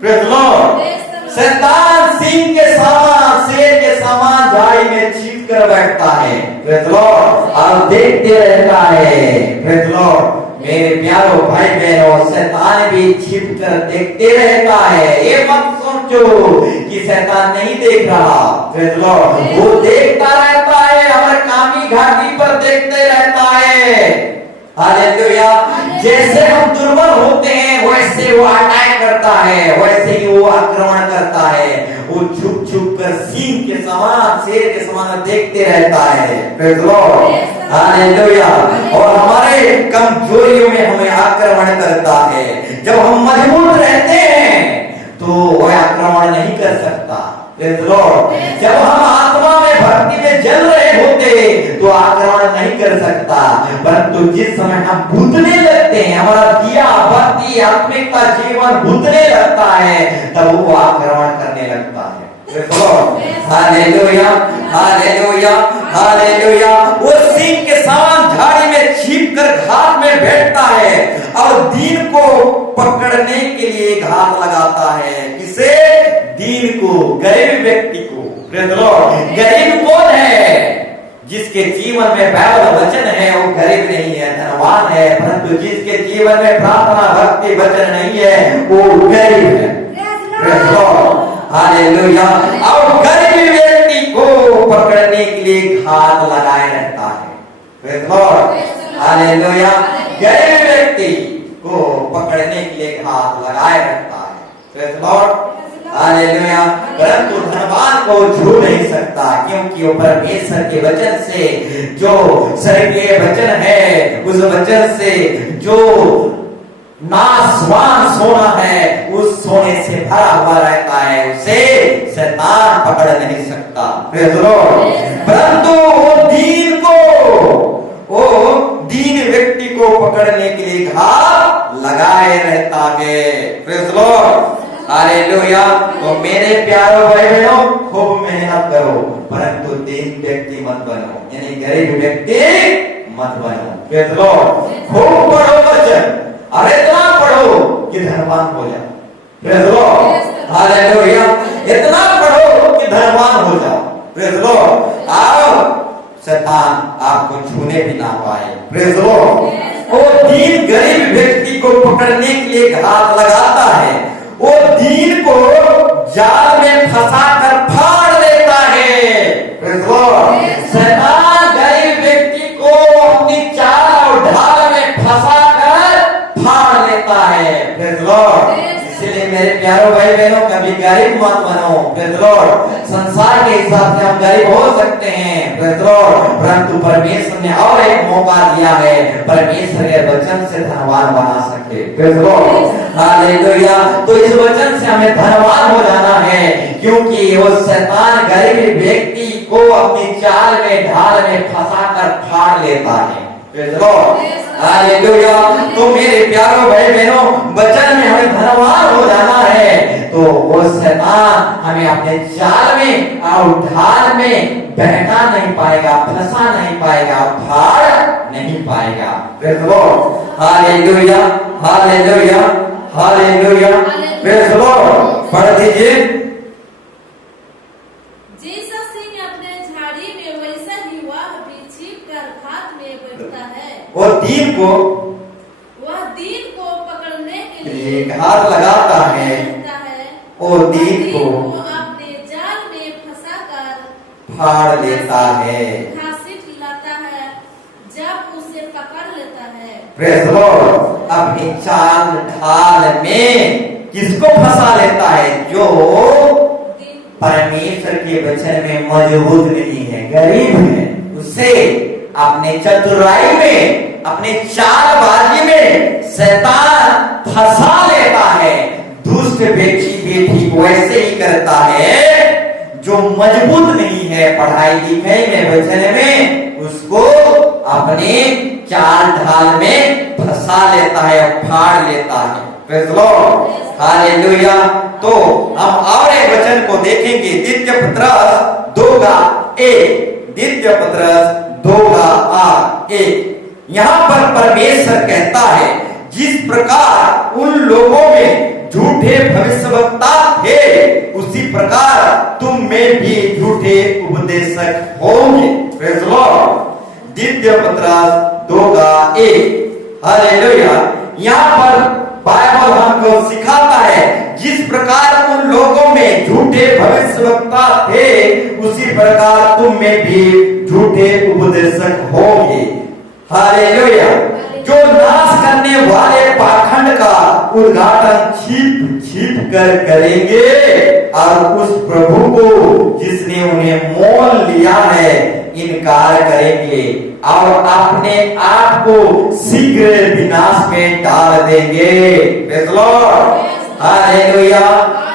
प्रेज लॉर्ड। शैतान सिंह के समान, शेर के समान झाड़ी में छिप कर बैठता है, प्रेज लॉर्ड, और देखते रहता है, प्रेज लॉर्ड। मेरे प्यारो भाई बहनों, शैतान भी छिप कर देखते रहता है। ये मत सोचो कि शैतान नहीं देख रहा, प्रेज लॉर्ड, वो देखता रहता है, हमारे कामी घाटी पर देखते रहता है, हालेलुया। जैसे हम दुर्बल होते हैं वैसे वो अटैक करता है, वैसे ही वो आक्रमण करता है, वो छुप छुप कर सिंह के समान, शेर के समान देखते रहता है, प्रेज लॉर्ड, हालेलुया। और हमारे कमजोरियों में हमें आक्रमण करता है। जब हम मजबूत रहते हैं तो वह आक्रमण नहीं कर सकता, प्रेज लॉर्ड। जब हम आत्मा में भक्ति में जल रहे होते तो आक्रमण नहीं कर सकता, परंतु जिस समय हम भूतने लगते हैं, हमारा दिया भक्ति आत्मिकता जीवन भूतने लगता है, तब वो आक्रमण करने लगता है, praise Lord, hallelujah, hallelujah, hallelujah. वो सिंह के समान झाड़ी में छिप कर घात में बैठता है और दीन को पकड़ने के लिए घात लगाता है। किसे? दीन को, गरीब व्यक्ति को, प्रेज लॉर्ड। गरीब कौन है? जिसके जीवन में बाइबल वचन है वो गरीब नहीं है, धनवान है, परंतु जिसके जीवन में प्रार्थना भक्ति वचन नहीं है वो गरीब है, प्रेज लॉर्ड, हालेलुया। और गरीब व्यक्ति को पकड़ने के लिए घात लगाए रहता है, प्रेज लॉर्ड, हालेलुया। गरीब व्यक्ति को पकड़ने के लिए हाथ लगाए रखता है। Praise the Lord, hallelujah. परंतु धनवान को छू नहीं सकता, क्योंकि वो परमेश्वर के वचन से, जो स्वर्गीय वचन है, उस वचन से जो नासवान सोना है, उस सोने से भरा हुआ रहता है, उसे शैतान पकड़ नहीं सकता। Praise the Lord. परंतु वो दीन व्यक्ति को पकड़ने के लिए घात लगाए रहता है। Praise the Lord, hallelujah. तो मेरे प्यारे भाई बहनों, खूब मेहनत करो, परंतु दीन व्यक्ति मत बनो, यानी गरीब व्यक्ति मत बनो। Praise the Lord. खूब पढ़ो वचन, और इतना पढ़ो कि धनवान हो जाओ। Praise the Lord, hallelujah. इतना पढ़ो कि धनवान हो जाओ। Praise the Lord. आओ शैतान आपको छूने भी ना पाए। Praise the Lord. वो दीन गरीब व्यक्ति को पकड़ने के लिए घात लगाता है, वो दीन को जाल में फंसा कर फाड़ देता है। Praise the Lord. शैतान गरीब व्यक्ति को अपनी चाल और ढाल में फंसा कर फाड़ लेता है। Praise the Lord. इसलिए मेरे प्यारों भाई बहनों, कभी गरीब मत बनो। Praise the Lord. संसार के हिसाब से हम गरीब हो सकते हैं, प्रेज़ द लॉर्ड, परंतु परमेश्वर ने और एक मौका दिया है, परमेश्वर के वचन से धनवान बना सके। Praise the Lord, hallelujah. तो इस वचन से हमें धनवान हो जाना है, क्योंकि वो शैतान गरीब व्यक्ति को अपनी चाल में ढाल में फंसा कर फाड़ लेता है। Praise the Lord, hallelujah. तो मेरे प्यारों भाई बहनों, वचन में हमें धनवान हो जाना है, तो वो शैतान हमें अपने जाल में और ढाल में बहका नहीं पाएगा, फंसा नहीं पाएगा, फाड़ नहीं पाएगा। Praise the Lord, hallelujah, hallelujah, hallelujah. Praise the Lord. पढ़ दीजिए। जैसा सिंह अपने झाड़ी में, वैसा ही वह भी छिपकर खात में बैठता है। वो दीन को पकड़ने के लिए घात लगाता है, वो दीन को अपने जाल में फंसाकर फाड़ लेता है, घसीट लाता है, जब उसे पकड़ लेता है। Praise the Lord. अपनी चाल ढाल में किसको फंसा लेता है? जो परमेश्वर के वचन में मजबूत नहीं है, गरीब है, उसे अपने चतुराई में, अपने चालबाजी में शैतान फंसा लेता है। दुष्ट बेटी को ऐसे ही करता है, जो मजबूत नहीं है पढ़ाई लिखाई में, वचन में, उसको अपने चाल ढाल में फंसा लेता है और फाड़ लेता है। Praise the Lord, hallelujah. तो हम और एक वचन को देखेंगे, द्वितीय पत्रस 2:1, द्वितीय पत्रस 2:1। यहाँ पर परमेश्वर कहता है, जिस प्रकार उन लोगों में झूठे भविष्यवक्ता थे, उसी प्रकार तुम में भी झूठे उपदेशक होंगे। Praise the Lord. द्वितीय पत्रस 2:1, हालेलुया। यहाँ पर बाइबल हमको सिखाता है, जिस प्रकार उन लोगों में झूठे भविष्यवक्ता थे, उसी प्रकार तुम में भी झूठे उपदेशक होंगे। हालेलुया। जो नाश करने वाले पाखंड का उद्घाटन छिप कर करेंगे, और उस प्रभु को जिसने उन्हें मोल लिया है इनकार करेंगे, और अपने आप को शीघ्र विनाश में डाल देंगे। Praise the Lord, hallelujah,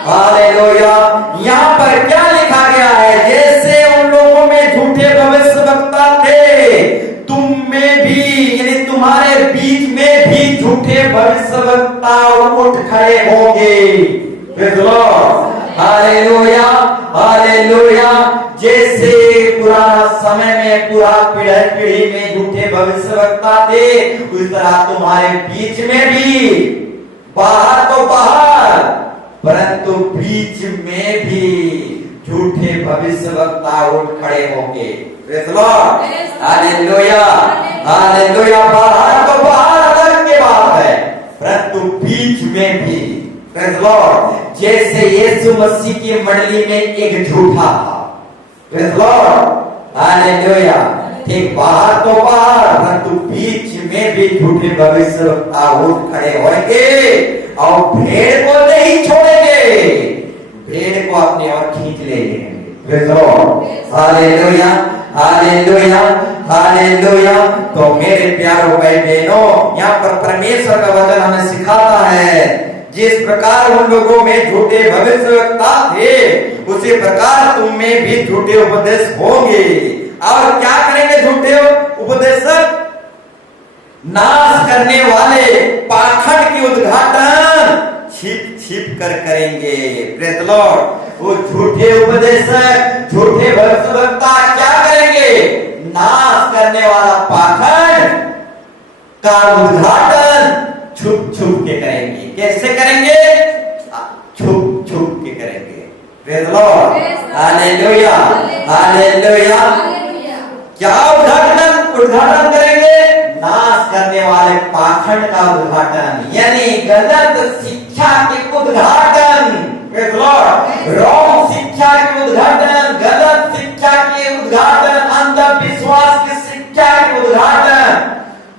hallelujah. यहाँ पर क्या लिखा गया है? जैसे उन लोगों में झूठे भविष्यवक्ता थे, तुम में भी, यानी तुम्हारे बीच में भी झूठे भविष्यवक्ता उठ खड़े होंगे। Praise the Lord, hallelujah, hallelujah. जैसे पुराना समय में, पीढ़ी में झूठे भविष्यवक्ता थे, उस तरह तुम्हारे बीच में भी, बाहर तो बाहर, परंतु बीच में भी झूठे भविष्यवक्ता उठ खड़े होंगे। Praise the Lord, hallelujah, hallelujah. बाहर तो बाहर अलग की बात है, परंतु बीच में भी, प्रेज़ द लॉर्ड। जैसे यीशु मसीह की मंडली में एक झूठा था, प्रेज़ द लॉर्ड, हालेलुया, ठीक बाहर तो बाहर, परंतु बीच में भी झूठे भविष्यवक्ता उठ खड़े होंगे और भेड़ को नहीं छोड़ेंगे, भेड़ को अपनी ओर खींच लेंगे। Hallelujah, hallelujah, hallelujah. तो मेरे प्यारों भाई बहनों, यहाँ पर परमेश्वर का वचन हमें सिखाता है, जिस प्रकार उन लोगों में झूठे भविष्यवक्ता थे, उसी प्रकार तुम में भी झूठे उपदेश होंगे। और क्या करेंगे झूठे उपदेशक? नाश करने वाले पाखंड के उद्घाटन छिप छिप कर करेंगे। Praise the Lord. वो झूठे उपदेशक, झूठे भविष्यवक्ता क्या करेंगे? नाश करने वाला पाखंड का उद्घाटन छुप छुप के करेंगे। कैसे करेंगे? छुप छुप के करेंगे। Praise the Lord. Hallelujah, hallelujah. क्या उद्घाटन करेंगे? नाश करने वाले पाखंड का उद्घाटन, यानी गलत शिक्षा के उद्घाटन। Praise the Lord. रॉन्ग शिक्षा के उद्घाटन, गलत शिक्षा के उद्घाटन, अंधविश्वास की शिक्षा के उद्घाटन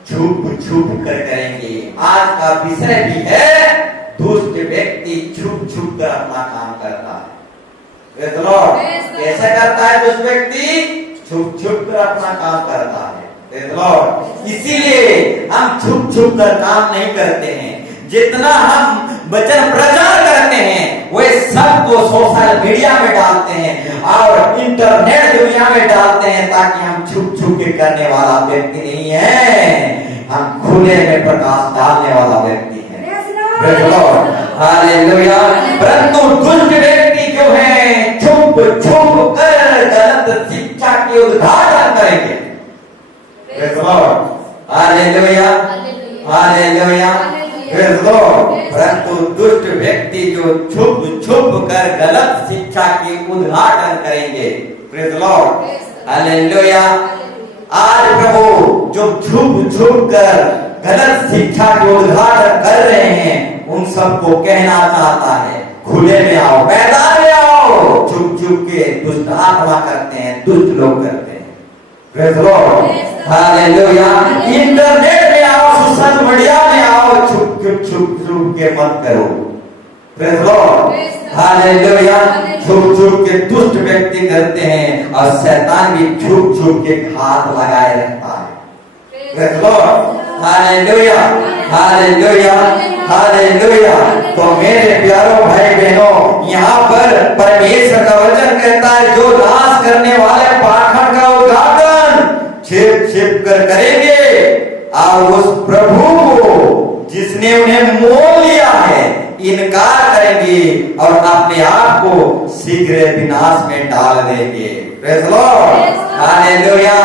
छुप छुप कर करेंगे। आज का विषय भी है, दुष्ट व्यक्ति छुप छुप कर अपना काम करता है। Praise the Lord. कैसे करता है दुष्ट व्यक्ति? छुप छुप कर अपना काम करता है। Praise the Lord. इसीलिए हम छुप छुप कर काम नहीं करते हैं। जितना हम वचन प्रचार करते हैं, वे सब को सोशल मीडिया में डालते हैं और इंटरनेट दुनिया में डालते हैं, ताकि हम छुप छुप के करने वाला व्यक्ति नहीं है, हम खुले में प्रकाश डालने वाला व्यक्ति है। Praise the Lord. हालेलुया। परंतु दुष्ट व्यक्ति जो है, छुप छुप कर गलत शिक्षा के उद्घाटन करेंगे। Praise the Lord. Hallelujah, hallelujah. Praise the Lord. परंतु दुष्ट व्यक्ति जो छुप छुप कर गलत शिक्षा के उद्घाटन करेंगे। Praise the Lord. हालेलुया। आज प्रभु जो छुप छुप कर गलत शिक्षा के उद्घाटन कर रहे हैं, उन सबको कहना चाहता है, खुले में आओ, मैदान में आओ। छुप छुप के दुष्ट आत्मा करते हैं, दुष्ट लोग करते हैं। Praise the Lord. Hallelujah. Internet में आओ, सोशल मीडिया में आओ, छुप छुप के मत करो। Praise the Lord. हालेलुया। छुप छुप के दुष्ट व्यक्ति करते हैं और शैतान भी छुप छुप के हाथ लगाए रहता है। Praise the Lord. Hallelujah, hallelujah, hallelujah. तो मेरे प्यारों भाई बहनों, यहाँ पर परमेश्वर का वचन कहता है, जो नाश करने वाले पाखंड का उद्घाटन छिप छिप कर करेंगे और उस प्रभु को जिसने उन्हें मोल लिया है इनकार करेंगे और अपने आप को शीघ्र विनाश में डाल देंगे। Praise the Lord. हालेलुया।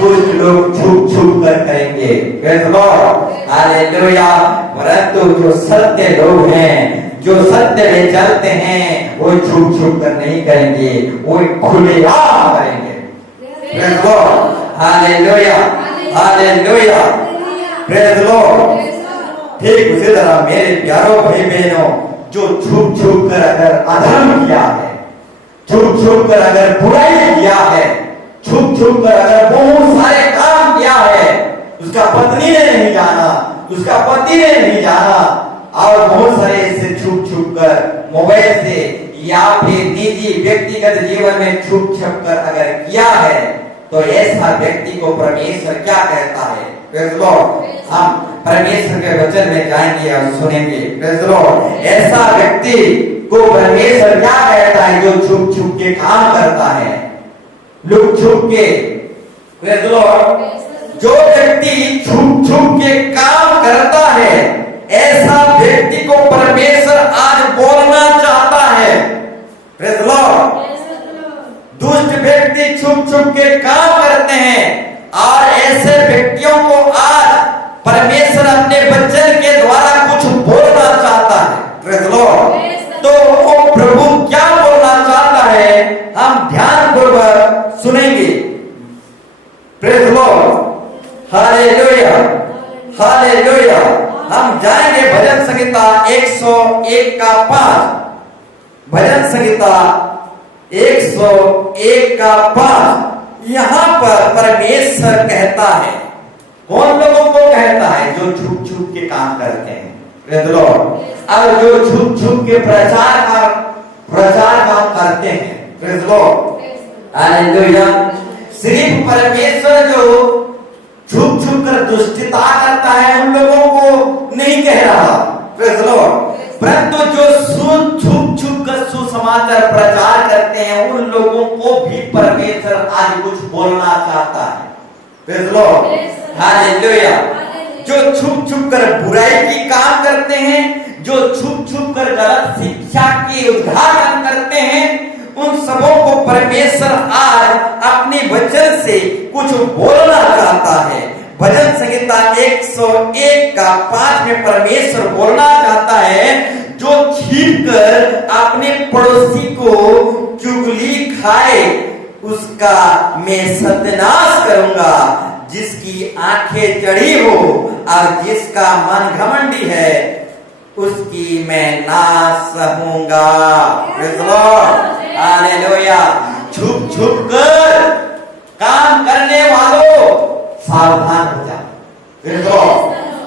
कुछ लोग छुप छुप कर करेंगे। Praise the Lord. हालेलुया। परंतु जो सत्य लोग हैं, जो सत्य में चलते हैं, वो छुप छुप कर नहीं करेंगे, वो खुलेआम करेंगे। Praise the Lord. Hallelujah, hallelujah. Praise the Lord. ठीक उसी तरह मेरे प्यारों भाई बहनों, जो छुप छुप कर अगर अधर्म किया है, छुप छुप कर अगर बुराई किया है, छुप छुप कर अगर बहुत सारे काम किया है, उसका पत्नी ने नहीं जाना, उसका पति ने नहीं जाना, और बहुत सारे इससे छुप छुप कर मोबाइल से या फिर निजी व्यक्तिगत जीवन में छुप छुप कर अगर किया है, तो ऐसा व्यक्ति को परमेश्वर क्या कहता है? Praise the Lord. हम परमेश्वर के वचन में जाएंगे और सुनेंगे। Praise the Lord. ऐसा व्यक्ति को परमेश्वर क्या कहता है? जो छुप छुप के काम करता है, लुक छुप के। Praise the Lord. जो व्यक्ति छुप छुप के काम करता है, ऐसा व्यक्ति को परमेश्वर आज बोलना चाहता है। Praise the Lord. दुष्ट व्यक्ति छुप छुप के काम करते हैं और ऐसे व्यक्तियों को आज परमेश्वर अपने वचन के द्वारा कुछ बोलना चाहता है। Praise the Lord. तो वो प्रभु क्या बोलना चाहता है, हम ध्यानपूर्वक सुनेंगे। Praise the Lord. Hallelujah, hallelujah. हम जाएंगे भजन संहिता 101 का 5। भजन संहिता 101 का 5। यहां पर परमेश्वर कहता है, कौन लोगों को कहता है जो छुप छुप के काम करते हैं, प्रेज़ द लॉर्ड। और जो छुप छुप के प्रचार काम करते हैं, प्रेज़ द लॉर्ड, हालेलुया। सिर्फ परमेश्वर जो छुप छुप कर दुष्टता करता है उन लोगों को नहीं कह रहा, प्रेज़ द लॉर्ड, परंतु जो छुप छुप कर सुसमाचार प्रचार करते हैं उन लोगों को भी परमेश्वर आज कुछ बोलना चाहता है, प्रेज़ द लॉर्ड, हालेलुया। जो छुप छुप कर बुराई की काम करते हैं, जो छुप छुप कर गलत शिक्षा के उद्घाटन करते हैं, उन सबों को परमेश्वर आज अपने वचन से कुछ बोलना चाहता है। भजन संहिता 101 का 5 में परमेश्वर बोलना चाहता है, जो छिप कर अपने पड़ोसी को चुगली खाए उसका मैं सत्यानाश करूंगा। जिसकी आंखें चढ़ी हो और जिसका मन घमंडी है उसकी मैं नाश रहूंगा, प्रेज़ द लॉर्ड, हालेलुया। छुप छुप कर काम करने वालों सावधान हो जाओ, प्रेज़ द लॉर्ड,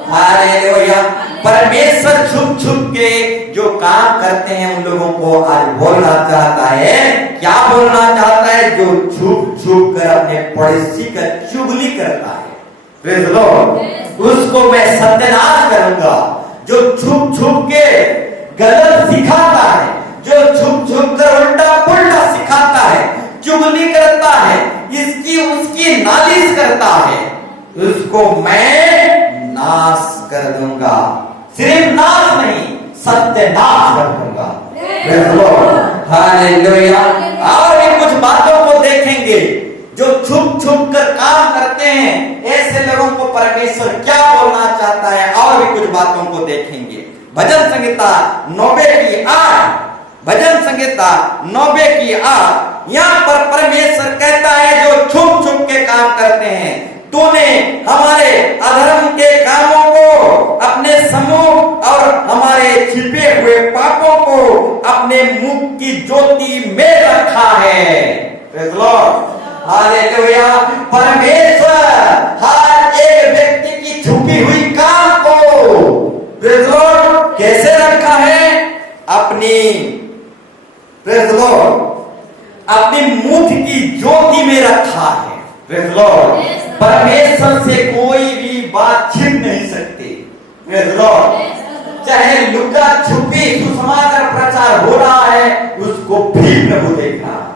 हालेलुया। परमेश्वर छुप छुप के जो काम करते हैं उन लोगों को आज बोलना चाहता है। क्या बोलना चाहता है? जो छुप छुप कर अपने पड़ोसी का चुगली करता है, प्रेज़ द लॉर्ड, उसको मैं सत्यानाश करूंगा। जो छुप छुप के गलत सिखाता है, जो छुप छुप कर उल्टा पुल्टा सिखाता है, चुगली करता है, इसकी उसकी नालिश करता है, उसको मैं नाश कर दूंगा। सिर्फ नाश नहीं, सत्यानाश कर दूंगा, प्रेज़ द लॉर्ड, हालेलुया। और भी कुछ बातों को देखेंगे जो छुप छुप कर काम करते हैं, ऐसे लोगों को परमेश्वर क्या बोलना चाहता है, और भी कुछ बातों को देखेंगे। भजन संहिता 90 की 8, भजन संहिता 90 की 8, यहाँ पर परमेश्वर कहता है जो छुप छुप के काम करते हैं, तूने हमारे अधर्म के कामों को अपने समूह और हमारे छिपे हुए पापों को अपने मुख की ज्योति में रखा है, प्रेज़ द लॉर्ड, हालेलुया। परमेश्वर हर एक व्यक्ति की छुपी हुई काम को, प्रेज़ द लॉर्ड, कैसे रखा है? अपनी, प्रेज़ द लॉर्ड, अपनी मुख की ज्योति में रखा है, प्रेज़ द लॉर्ड। परमेश्वर से कोई भी बात छिप नहीं सकती, प्रेज़ द लॉर्ड। चाहे लुका छुपी सुसमाचार प्रचार हो रहा है, उसको भी प्रभु देख रहा है।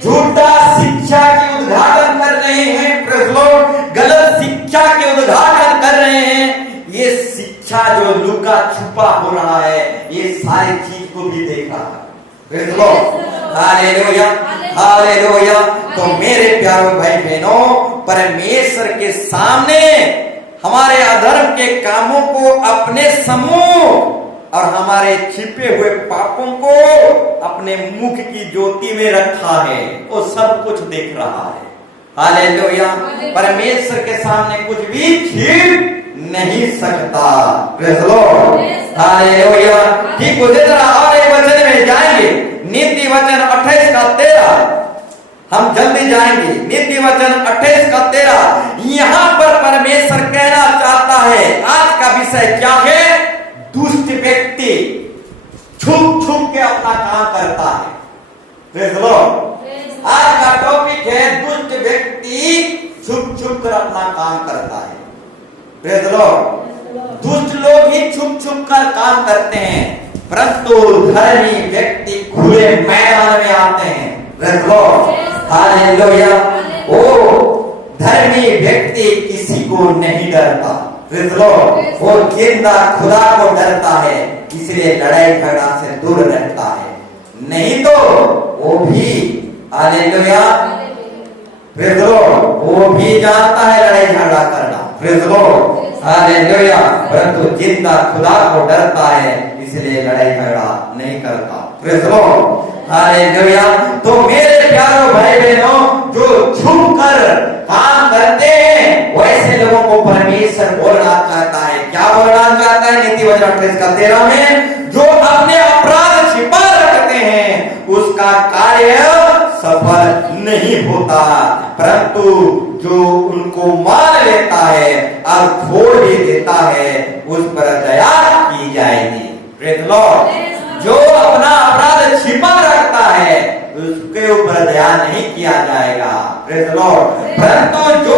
झूठा शिक्षा के उद्घाटन कर रहे हैं, प्रेज़ द लॉर्ड, गलत शिक्षा के उद्घाटन कर रहे हैं, ये शिक्षा जो लुका छुपा हो रहा है, ये सारी चीज को भी देख रहा है, praise the Lord, hallelujah, hallelujah. तो मेरे प्यारे भाई बहनों, परमेश्वर के सामने हमारे अधर्म के कामों को अपने समूह और हमारे छिपे हुए पापों को अपने मुख की ज्योति में रखा है, वो सब कुछ देख रहा है, हालेलुया। परमेश्वर के सामने कुछ भी छिप नहीं सकता, प्रेज़ द लॉर्ड, हालेलुया। ठीक उसी तरह और एक वचन में जाएंगे, नीति वचन 28 का 13, हम जल्दी जाएंगे। नीति वचन 28 का 13, यहाँ पर परमेश्वर कहना चाहता है, आज का विषय क्या है? दुष्ट व्यक्ति छुप छुप के अपना काम करता है, प्रेज़ द लॉर्ड। आज का टॉपिक है दुष्ट व्यक्ति छुप छुप कर अपना काम करता है, प्रेज़ द लॉर्ड। दुष्ट लोग ही छुप छुप कर काम करते हैं, परंतु धर्मी व्यक्ति खुले मैदान में आते हैं, प्रेज़ द लॉर्ड, हालेलुया। वो धर्मी व्यक्ति किसी को नहीं डरता, प्रेज़ द लॉर्ड, वो जिंदा खुदा को डरता है, इसलिए लड़ाई झगड़ा से दूर रहता है। नहीं तो वो भी, हालेलुया, प्रेज़ द लॉर्ड, वो भी जानता है लड़ाई झगड़ा करना, प्रेज़ द लॉर्ड, हालेलुया, परंतु जिंदा खुदा को डरता है, इसलिए लड़ाई झगड़ा नहीं करता, प्रेज़ द लॉर्ड, हालेलुया। तो मेरे प्यारों भाई बहनों, जो छुप कर काम करते हैं वैसे लोगों को परमेश्वर बोलना चाहता है। क्या बोलना चाहता है? नीति वचन 28 का 13 में, जो अपने अपराध छिपा रखते हैं उसका कार्य सफल नहीं होता, परंतु जो उनको मान लेता है और छोड़ भी देता है उस पर दया की जाएगी। Praise the Lord. जो अपना अपराध छिपा रखता है उसके ऊपर दया नहीं किया जाएगा। Praise the Lord. परंतु जो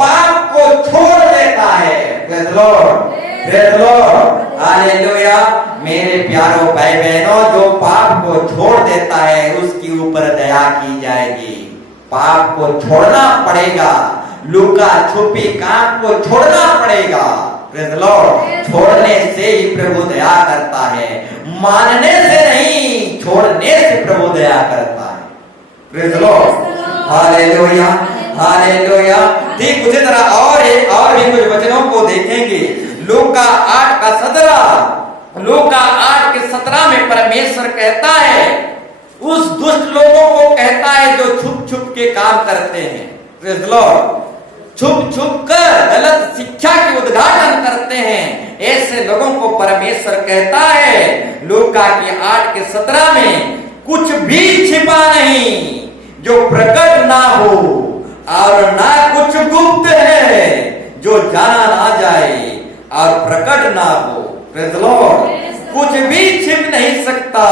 पाप को छोड़ देता है, praise the Lord, praise the Lord, hallelujah. मेरे प्यारों भाई बहनों, जो पाप को छोड़ देता है उसके ऊपर दया की जाएगी। पाप को छोड़ना पड़ेगा, लुका छुपी काम को छोड़ना पड़ेगा। Praise the Lord. छोड़ने से ही प्रभु दया करता है, मानने से नहीं, छोड़ने से प्रभु दया करता है। Praise the Lord. Hallelujah, hallelujah. ठीक उसी तरह और भी कुछ वचनों को देखेंगे। लूका 8 का 17, लूका 8 के 17 में परमेश्वर कहता है, उस दुष्ट लोगों को कहता है जो छुप छुप के काम करते हैं। Praise the Lord. छुप छुप कर गलत शिक्षा के उद्घाटन करते हैं, ऐसे लोगों को परमेश्वर कहता है लूका के 8 के 17 में, कुछ भी छिपा नहीं जो प्रकट ना हो और ना कुछ गुप्त है जो जाना ना जाए और प्रकट ना हो। Praise the Lord. कुछ भी छिप नहीं सकता।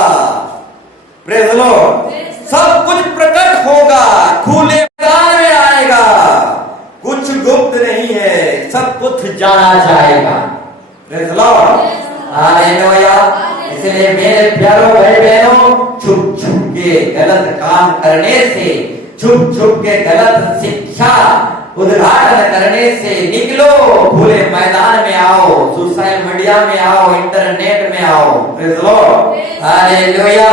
Praise the Lord. सब कुछ प्रकट होगा, खुले मैदान में आएगा, कुछ गुप्त नहीं है, सब कुछ जाना जाएगा। Praise the Lord. हालेलुया। इसलिए मेरे प्यारों भाई बहनों, छुप छुप के गलत काम करने से, छुप छुप के गलत शिक्षा उद्घाटन करने से निकलो, खुले मैदान में आओ, सोशल मीडिया में आओ, इंटरनेट में आओ। Praise the Lord. हालेलुया।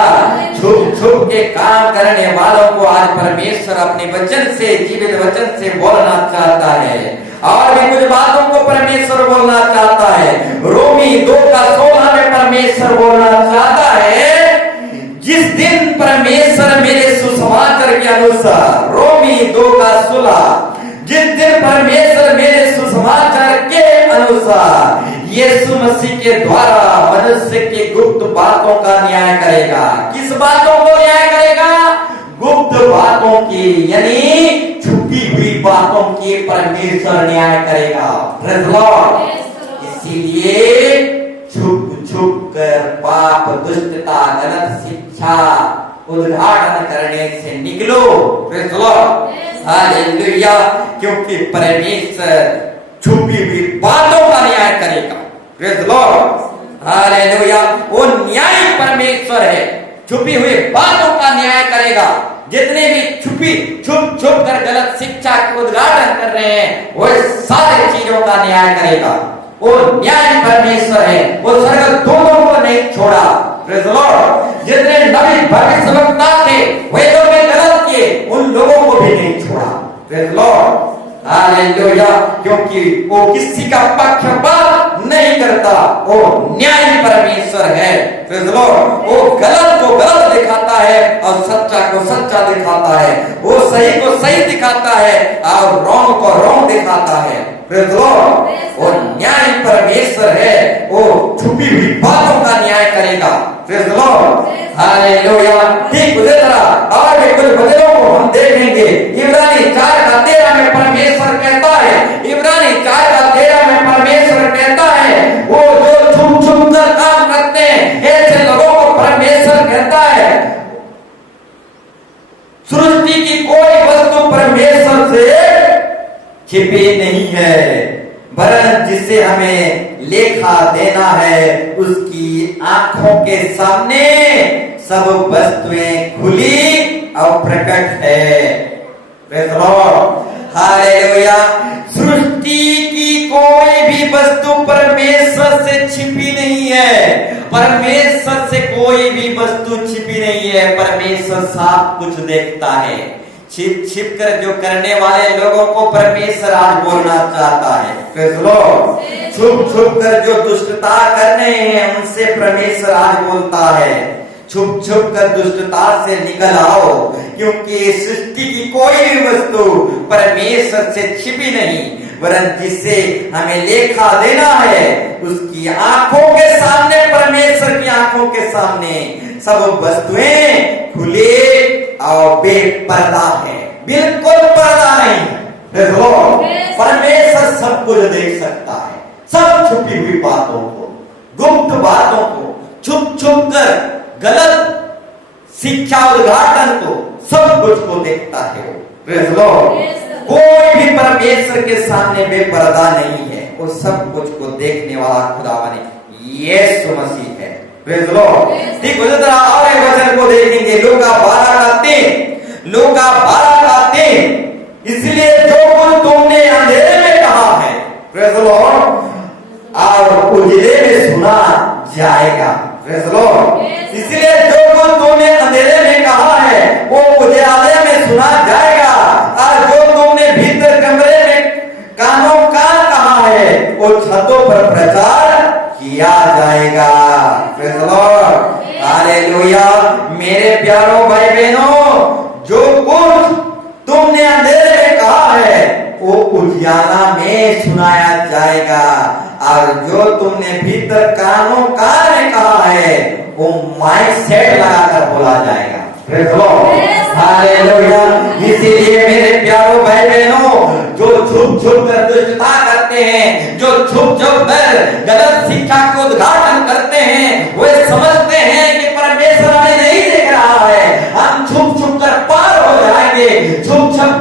छुप छुप के काम करने वालों को आज परमेश्वर अपने वचन से, जीवित वचन से बोलना चाहता है। और भी कुछ बातों को परमेश्वर बोलना चाहता है। रोमी 2 का 16 में परमेश्वर बोलना चाहता है, जिस दिन परमेश्वर मेरे सुसमाचार के अनुसार, रोमी 2 का 16, जिस दिन परमेश्वर मेरे सुसमाचार के अनुसार यीशु मसीह के द्वारा मनुष्य की गुप्त बातों का न्याय करेगा। किस बातों को न्याय करेगा? गुप्त बातों की, यानी छुपी हुई बातों की परमेश्वर न्याय करेगा। Praise the Lord. इसीलिए छुप छुप कर पाप, दुष्टता, गलत शिक्षा उद्घाटन करने से निकलो। Praise the Lord. हालेलुया। क्योंकि परमेश्वर छुपी हुई बातों का न्याय करेगा। Praise the Lord. हालेलुया। वो न्यायी परमेश्वर है, छुपी हुई बातों का न्याय करेगा। जितने भी छुप छुप कर गलत शिक्षा के उद्घाटन कर रहे हैं, वो सारी चीजों का न्याय करेगा। वो न्याय परमेश्वर है, वो स्वर्गदूतों को नहीं छोड़ा। Praise the Lord. जितने नबी भविष्यवक्ता थे वे लोग गलत किए, उन लोगों को भी नहीं छोड़ा। Praise the Lord. हालेलुया। क्योंकि वो किसी का पक्षपात नहीं करता, वो न्यायी परमेश्वर है। Praise the Lord. वो गलत को गलत दिखाता है और सच्चा को सच्चा दिखाता है, वो सही को सही दिखाता है और रॉन्ग को रॉन्ग दिखाता है। Praise the Lord. वो न्यायी परमेश्वर है, वो छुपी हुई बातों का न्याय करेगा। Praise the Lord. हालेलुया। ठीक उसी तरह और भी कुछ वचनों को हम देखेंगे। इब्रानी 4 का 13 में परमेश्वर कहता है, इब्रानी 4 का 13 में परमेश्वर कहता है, वो जो छुप छुप कर काम करते हैं ऐसे लोगों को परमेश्वर कहता है, सृष्टि की कोई वस्तु परमेश्वर से छिपी नहीं है, वरन जिसे हमें लेखा देना है उसकी आंखों के सामने सब वस्तुएं खुली और प्रकट है। Praise the Lord. हालेलुया। सृष्टि की कोई भी वस्तु परमेश्वर से छिपी नहीं है, परमेश्वर से कोई भी वस्तु छिपी नहीं है। परमेश्वर सब कुछ देखता है। छिप छिप कर जो करने वाले लोगों को परमेश्वर आज बोलना चाहता है। Praise the Lord. छुप छुप कर जो दुष्टता कर रहे हैं उनसे परमेश्वर आज बोलता है, छुप छुप कर दुष्टता से निकल आओ, क्योंकि सृष्टि की कोई भी वस्तु परमेश्वर से छिपी नहीं, वरन जिसे हमें लेखा देना है उसकी आंखों के सामने, परमेश्वर की आंखों के सामने सब वस्तुएं खुले और बेपर्दा है, बिल्कुल पर्दा नहीं है। Praise the Lord। परमेश्वर सब कुछ देख सकता है, सब छुपी हुई बातों को, गुप्त बातों को, छुप छुप कर गलत शिक्षा उद्घाटन को, सब कुछ को देखता है वो। Praise the Lord। कोई भी परमेश्वर के सामने बेपर्दा नहीं है, वो सब कुछ को देखने वाला खुदावन यीशु मसीह है। Praise the Lord। ठीक उसी तरह और एक वचन को देखेंगे, लूका 12:3, लूका 12:3, इसलिए जो कुछ तुमने अंधेरे में कहा है, Praise the Lord, और उजले में सुना जाएगा। Praise the Lord। इसलिए जो कुछ तुमने अंधेरे में कहा है वो उजाले में सुना जाएगा, और जो तुमने भीतर कमरे में कानों कान कहा है वो छतों पर प्रचार किया जाएगा। Praise the Lord। हालेलुया। मेरे प्यारों भाई बहनों, जो कुछ तुमने अंधेरे में कहा है वो उजाला में सुनाया जाएगा, और जो तुमने भीतर कानों कान में कहा है वो माइक सेट लगाकर बोला जाएगा। Praise the Lord। हालेलुया। इसीलिए मेरे प्यारों भाई बहनों, जो छुप छुप कर दुष्टता करते हैं, जो छुप छुप कर गलत शिक्षा को उद्घाटन करते हैं, वे समझते हैं कि परमेश्वर हमें नहीं देख रहा है, हम छुप छुप कर पार हो जाएंगे, छुप छुप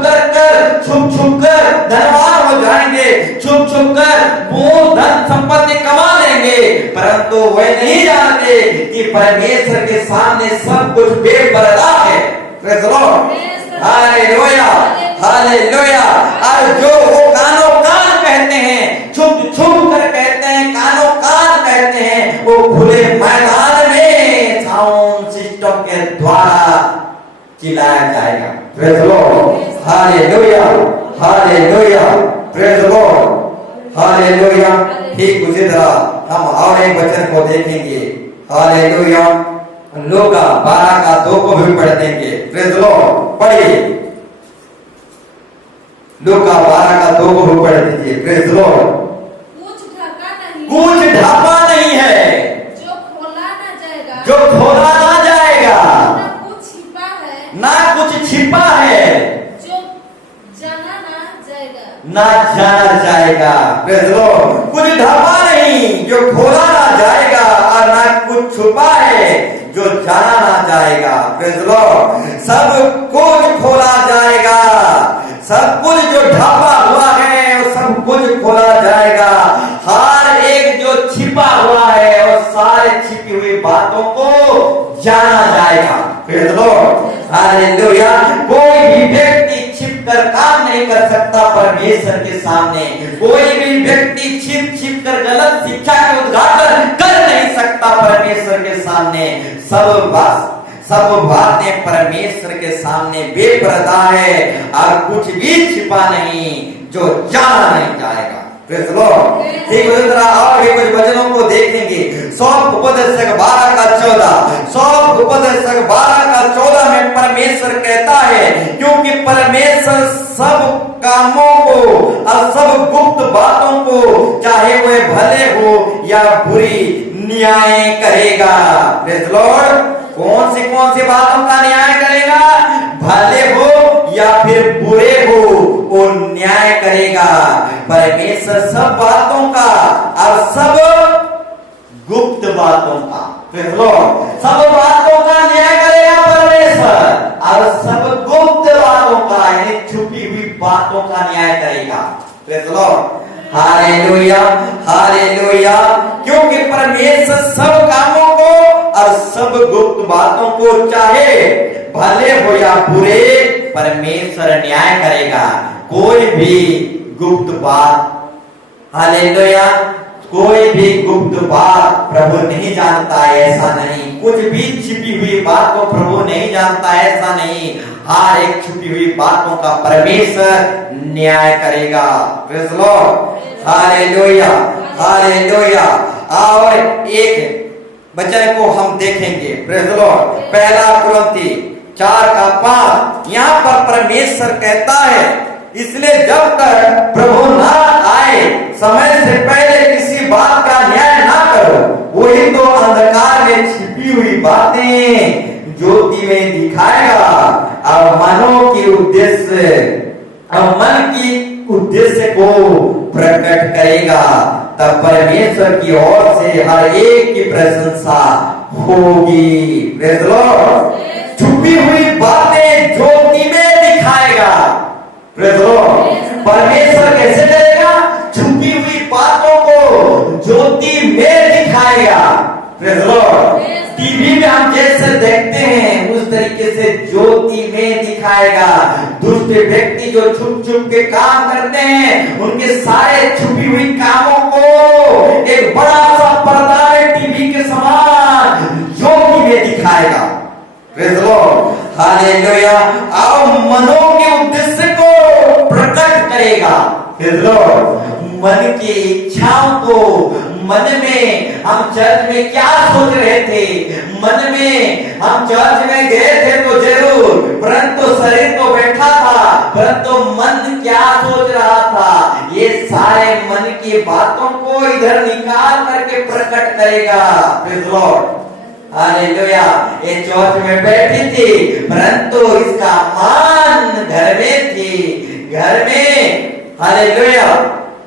कर धनवान हो जाएंगे, छुप छुप कर पूर्ण धन संपत्ति कमा लेंगे, परंतु वे नहीं जानते कि परमेश्वर के सामने सब कुछ बेपर्दा है। Praise the Lord। Hallelujah, hallelujah. और जो वो कानों कान कहते हैं, छुप छुप कर कहते हैं, कानों कान कहते हैं, वो खुले मैदान में साउंड सिस्टम के द्वारा चिल्लाया जाएगा। Praise the Lord। Hallelujah, hallelujah. Praise the Lord। Hallelujah. ठीक उसी तरह हम और एक वचन को देखेंगे। हालेलुया। लूका 12:2 को भी पढ़ देंगे। Praise the Lord। पढ़िए, लूका 12:2 को भी पढ़ दीजिए। Praise the Lord। कुछ ढापा नहीं है जो खोला ना जाएगा, जो खोला ना जाएगा, ना कुछ छिपा है, ना कुछ छिपा है, जो जाना ना जाएगा, ना जाना जाएगा। Praise the Lord। कुछ ढापा नहीं जो खोला ना जाएगा, और ना कुछ छुपा है जो जाना ना जाएगा। Praise the Lord। सब कुछ खोला जाएगा, सब कुछ जो ढापा हुआ है वो सब कुछ खोला जाएगा, हर एक जो छिपा हुआ है और सारे छिपी हुई बातों को जाना जाएगा। Praise the Lord। हालेलुया। कोई भी व्यक्ति छिप कर काम नहीं कर सकता परमेश्वर के सामने, कोई भी व्यक्ति छिप कर गलत शिक्षा के उद्घाटन कर नहीं सकता परमेश्वर के सामने। सब बातें परमेश्वर के सामने बेपर्दा है, और कुछ भी छिपा नहीं जो जाना नहीं जाएगा। Praise the Lord। ठीक उसी तरह और भी कुछ वचनों को देखेंगे। सौंफ उपदेशक 12:14 में परमेश्वर कहता है, क्योंकि परमेश्वर सब कामों को और सब गुप्त बातों को, चाहे वे भले हो या बुरी, न्याय करेगा। Praise the Lord। कौन सी बातों का न्याय करेगा? भले हो या फिर बुरे हो, वो न्याय करेगा। परमेश्वर सब बातों का और सब गुप्त बातों का, सब बातों का न्याय करेगा परमेश्वर, और सब गुप्त बातों का यानी छुपी हुई बातों का न्याय करेगा। Hallelujah, hallelujah. क्योंकि परमेश्वर सब कामों को और सब गुप्त बातों को, चाहे भले हो या बुरे, परमेश्वर न्याय करेगा। कोई भी गुप्त बात, हालेलुया, कोई भी गुप्त बात प्रभु नहीं जानता है, ऐसा नहीं। कुछ भी छिपी हुई बात को प्रभु नहीं जानता है, ऐसा नहीं। हर एक छुपी हुई बातों का परमेश्वर न्याय करेगा। Praise the Lord. Hallelujah, hallelujah. और एक वचन को हम देखेंगे, प्रेज़ द लॉर्ड, पहला कुरिन्थी 4:5। यहाँ पर परमेश्वर कहता है, इसलिए जब तक प्रभु ना आए, समय से पहले किसी बात का न्याय ना करो। वही तो अंधकार में छिपी हुई बातें ज्योति में दिखाएगा, मनों की उद्देश्य मन की उद्देश्य को प्रकट करेगा, तब परमेश्वर की ओर से हर एक की प्रशंसा होगी। Praise the Lord. छुपी हुई बातें ज्योति में दिखाएगा। Praise the Lord. परमेश्वर कैसे करेगा? छुपी हुई बातों को ज्योति में दिखाएगा। Praise the Lord. टीवी में हम जैसे देखते हैं उस तरीके से ज्योति में दिखाएगा। दुष्ट व्यक्ति जो छुप छुप के काम करते हैं, उनके सारे छुपी हुई कामों को एक बड़ा सा पर्दा में टीवी के समान ज्योति में दिखाएगा। Praise the Lord. हालेलुया। और मनों के उद्देश्य को प्रकट करेगा। Praise the Lord. मन की इच्छाओं को, मन में हम चर्च में क्या सोच रहे थे, मन में हम चर्च में गए थे तो जरूर, परंतु शरीर तो बैठा था, परंतु मन क्या सोच रहा था, ये सारे मन की बातों को इधर निकाल करके प्रकट करेगा। Praise the Lord. हालेलुया। ये चर्च में बैठी थी, परंतु इसका मन घर में थी, घर में हालेलुया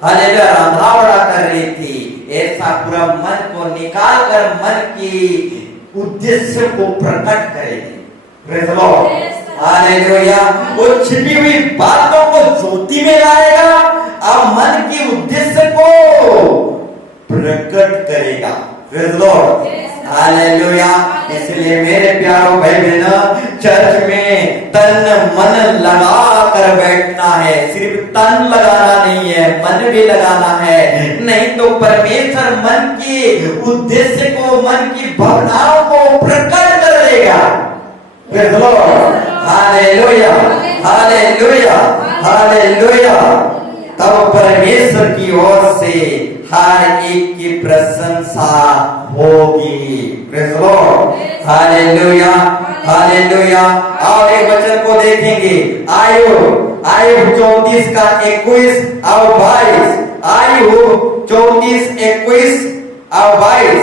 हालेलुया रंधा बड़ा कर रही थी। ऐसा पूरा मन को निकाल कर मन की उद्देश्य को प्रकट करेगी। Praise the Lord. हालेलुया। वो छिपी हुई बातों को ज्योति में लाएगा और मन की उद्देश्य को प्रकट करेगा। Praise the Lord. हालेलुया। इसलिए मेरे प्यारों भाई बहनों, चर्च में तन मन लगा कर बैठना है। सिर्फ तन लगाना नहीं है, मन भी लगाना है, नहीं तो परमेश्वर मन के उद्देश्य को, मन की भावनाओं को प्रकट कर देगा। Praise the Lord. Hallelujah hallelujah hallelujah. तब परमेश्वर की ओर से हर एक की प्रशंसा होगी। Praise the Lord. Hallelujah hallelujah. और एक वचन को देखेंगे, आयु 34 का 21 और 22। आयु 34 21 और 22।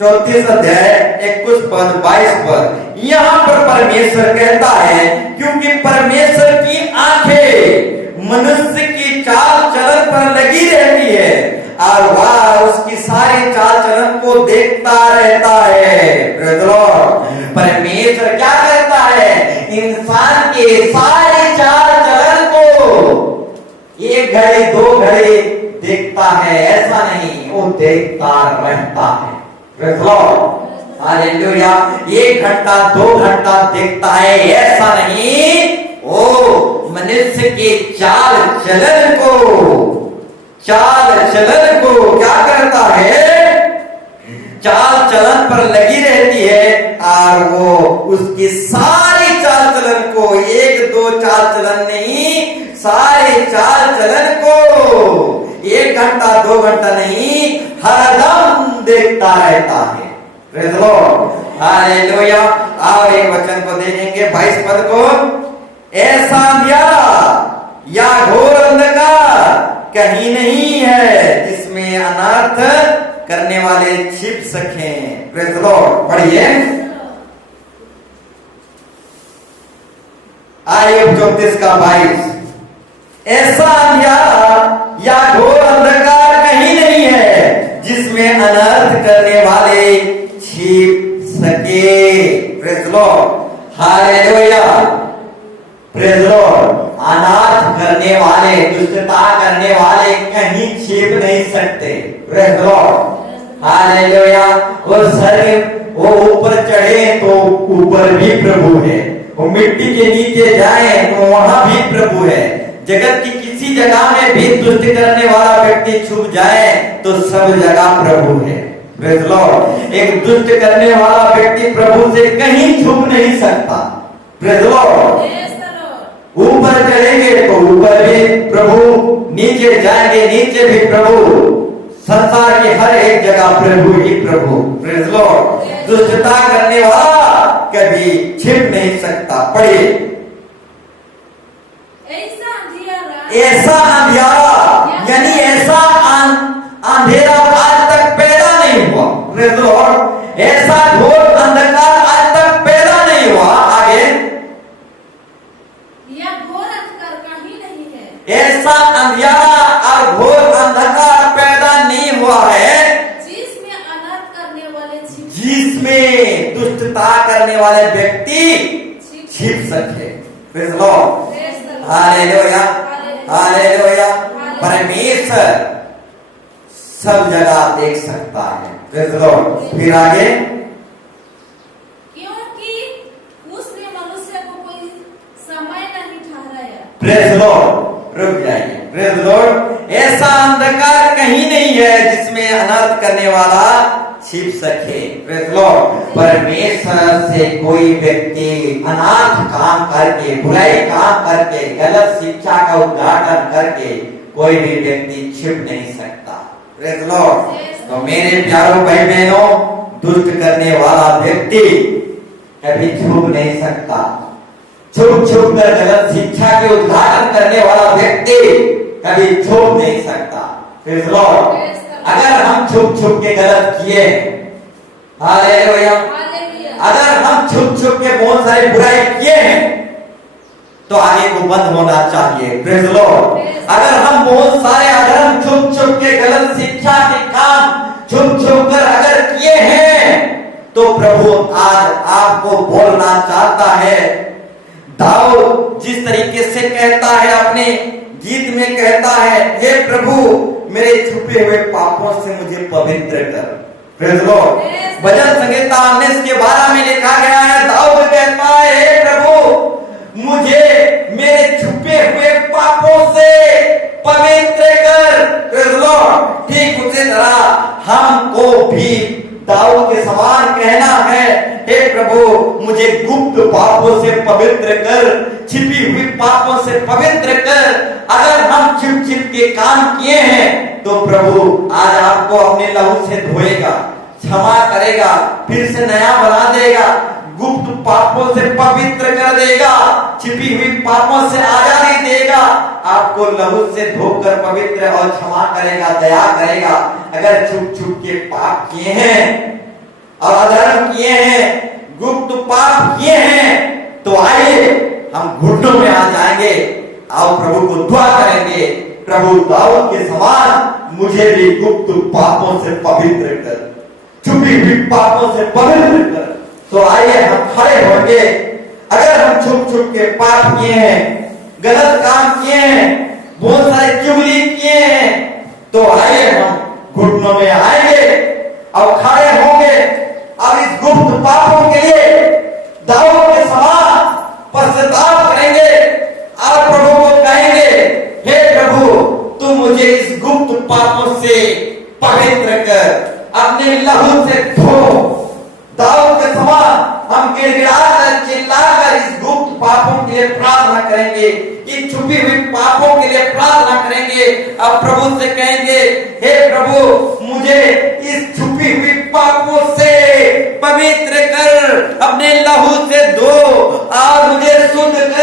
34 अध्याय 21 पद 22 पद। यहाँ पर परमेश्वर कहता है, क्योंकि परमेश्वर की आंखें मनुष्य की चाल चलन पर लगी रहती है और वह उसकी सारी चाल चलन को देखता रहता है। Praise the Lord. परमेश्वर क्या करता है? इंसान के सारी चाल चलन को एक घड़ी दो घड़ी देखता है, ऐसा नहीं, वो देखता रहता है। Praise the Lord. हालेलुया। 1 घंटा 2 घंटा देखता है, ऐसा नहीं, ओ मनुष्य के चाल चलन को क्या करता है? चाल चलन पर लगी रहती है और वो उसकी सारी चाल चलन को, 1-2 चाल चलन नहीं, सारी चाल चलन को 1 घंटा 2 घंटा नहीं, हरदम देखता रहता है। Praise the Lord. हालेलुया। और एक वचन को देखेंगे 22 पद को, ऐसा अंधियारा या घोर अंधकार कहीं नहीं है जिसमें अनर्थ करने वाले छिप सकें। Praise the Lord. पढ़िए। आयु 34 का 22। ऐसा अंधियारा या घोर अंधकार कहीं नहीं है जिसमें अनर्थ करने वाले छिप सके। Praise the Lord. Hallelujah. Praise the Lord. अनाथ करने वाले, दुष्टता करने वाले कहीं छिप नहीं सकते। Praise the Lord. हालेलुया। वो स्वर्ग, वो ऊपर चढ़े तो ऊपर भी प्रभु है, वो मिट्टी के नीचे जाए तो वहां भी प्रभु है। जगत की किसी जगह में भी दुष्ट करने वाला व्यक्ति छुप जाए तो सब जगह प्रभु है। Praise the Lord. एक दुष्ट करने वाला व्यक्ति प्रभु से कहीं छुप नहीं सकता। Praise the Lord. ऊपर चढ़ेंगे तो ऊपर भी प्रभु, नीचे जाएंगे नीचे भी प्रभु, संसार की हर एक जगह प्रभु ही प्रभु। Praise the Lord. दुष्टता करने वाला कभी छिप नहीं सकता। पढ़िए। ऐसा अंधियारा यानी ऐसा अंधेरा आज तक पैदा नहीं हुआ। Praise the Lord. ऐसा घोर अंधकार आज तक पैदा नहीं हुआ। आगे यह घोर अंधकार कहीं नहीं है। ऐसा अंधियारा और घोर अंधकार पैदा नहीं हुआ है जिसमें अनर्थ करने वाले जिसमें दुष्टता करने वाले व्यक्ति छिप सके। Praise the Lord, hallelujah, hallelujah. परमेश्वर सब जगह देख सकता है। Praise the Lord. फिर आगे, क्योंकि उसने मनुष्य को कोई समय नहीं ठहराया। Praise the Lord. रुक जाइए। Praise the Lord. ऐसा अंधकार कहीं नहीं है जिसमें अनर्थ करने वाला छिप सके। Praise the Lord. परमेश्वर से कोई व्यक्ति अनाथ काम करके, बुराई काम करके, गलत शिक्षा का उद्घाटन करके कोई भी व्यक्ति छिप नहीं सकता। Praise the Lord. तो मेरे प्यारों भाई बहनों, दुष्ट करने वाला व्यक्ति कभी छुप नहीं सकता। छुप छुप कर गलत शिक्षा के उद्घाटन करने वाला व्यक्ति कभी छुप नहीं सकता। Praise the Lord. अगर हम छुप छुप के गलत किए, हालेलुया, अगर हम छुप छुप के बहुत सारी बुराई किए हैं तो आगे को बंद होना चाहिए। Praise the Lord. अगर हम बहुत सारे अधर्म छुप छुप के गलत शिक्षा के काम छुप छुप कर अगर किए हैं तो प्रभु आज आपको बोलना चाहता है। दाऊद जिस तरीके से कहता है, अपने गीत में कहता है, हे प्रभु मेरे छुपे हुए पापों से मुझे पवित्र कर। Praise the Lord. भजन संहिता 19 के 12 में लिखा गया है, दाऊद कहता है, हे प्रभु मुझे मेरे छुपे हुए पापों से पवित्र कर। Praise the Lord. ठीक उसी तरह हमको भी दाऊद के समान कहना है, हे प्रभु मुझे गुप्त पापों से पवित्र कर, छिपी हुई पापों से पवित्र कर। अगर हम छिप छिप के काम किए हैं तो प्रभु आज आपको अपने लहू से धोएगा, क्षमा करेगा, फिर से नया बना देगा, गुप्त पापों से पवित्र कर देगा, छिपी हुई पापों से आजादी देगा, आपको लहू से धोकर पवित्र और क्षमा करेगा, दया करेगा। अगर छुप छुप के पाप किए हैं और अधर्म किए हैं, गुप्त पाप किए हैं तो आइए हम घुटनों में आ जाएंगे और प्रभु को दुआ करेंगे, प्रभु दाऊद के समान मुझे भी गुप्त पापों से पवित्र कर, छुपी हुई पापों से पवित्र कर। तो आइए हम खड़े होंगे। अगर हम छुप छुप के पाप किए हैं, गलत काम किए हैं, बहुत सारे चुगली किए हैं तो आइए हम घुटनों में आएंगे और खड़े होंगे और इस गुप्त पापों के लिए दाऊद के समान पश्चाताप करेंगे और प्रभु को कहेंगे, हे प्रभु तू मुझे इस गुप्त पापों से पवित्र कर, अपने लहू से धो। दाऊद के समान हम गिड़गिड़ाकर चिल्लाकर इस गुप्त पापों के लिए प्रार्थना करेंगे, इन छुपी हुई पापों के लिए प्रार्थना करेंगे और प्रभु से कहेंगे, हे प्रभु मुझे इस छुपी हुई पापों से पवित्र कर, अपने लहू से धो और मुझे शुद्ध कर।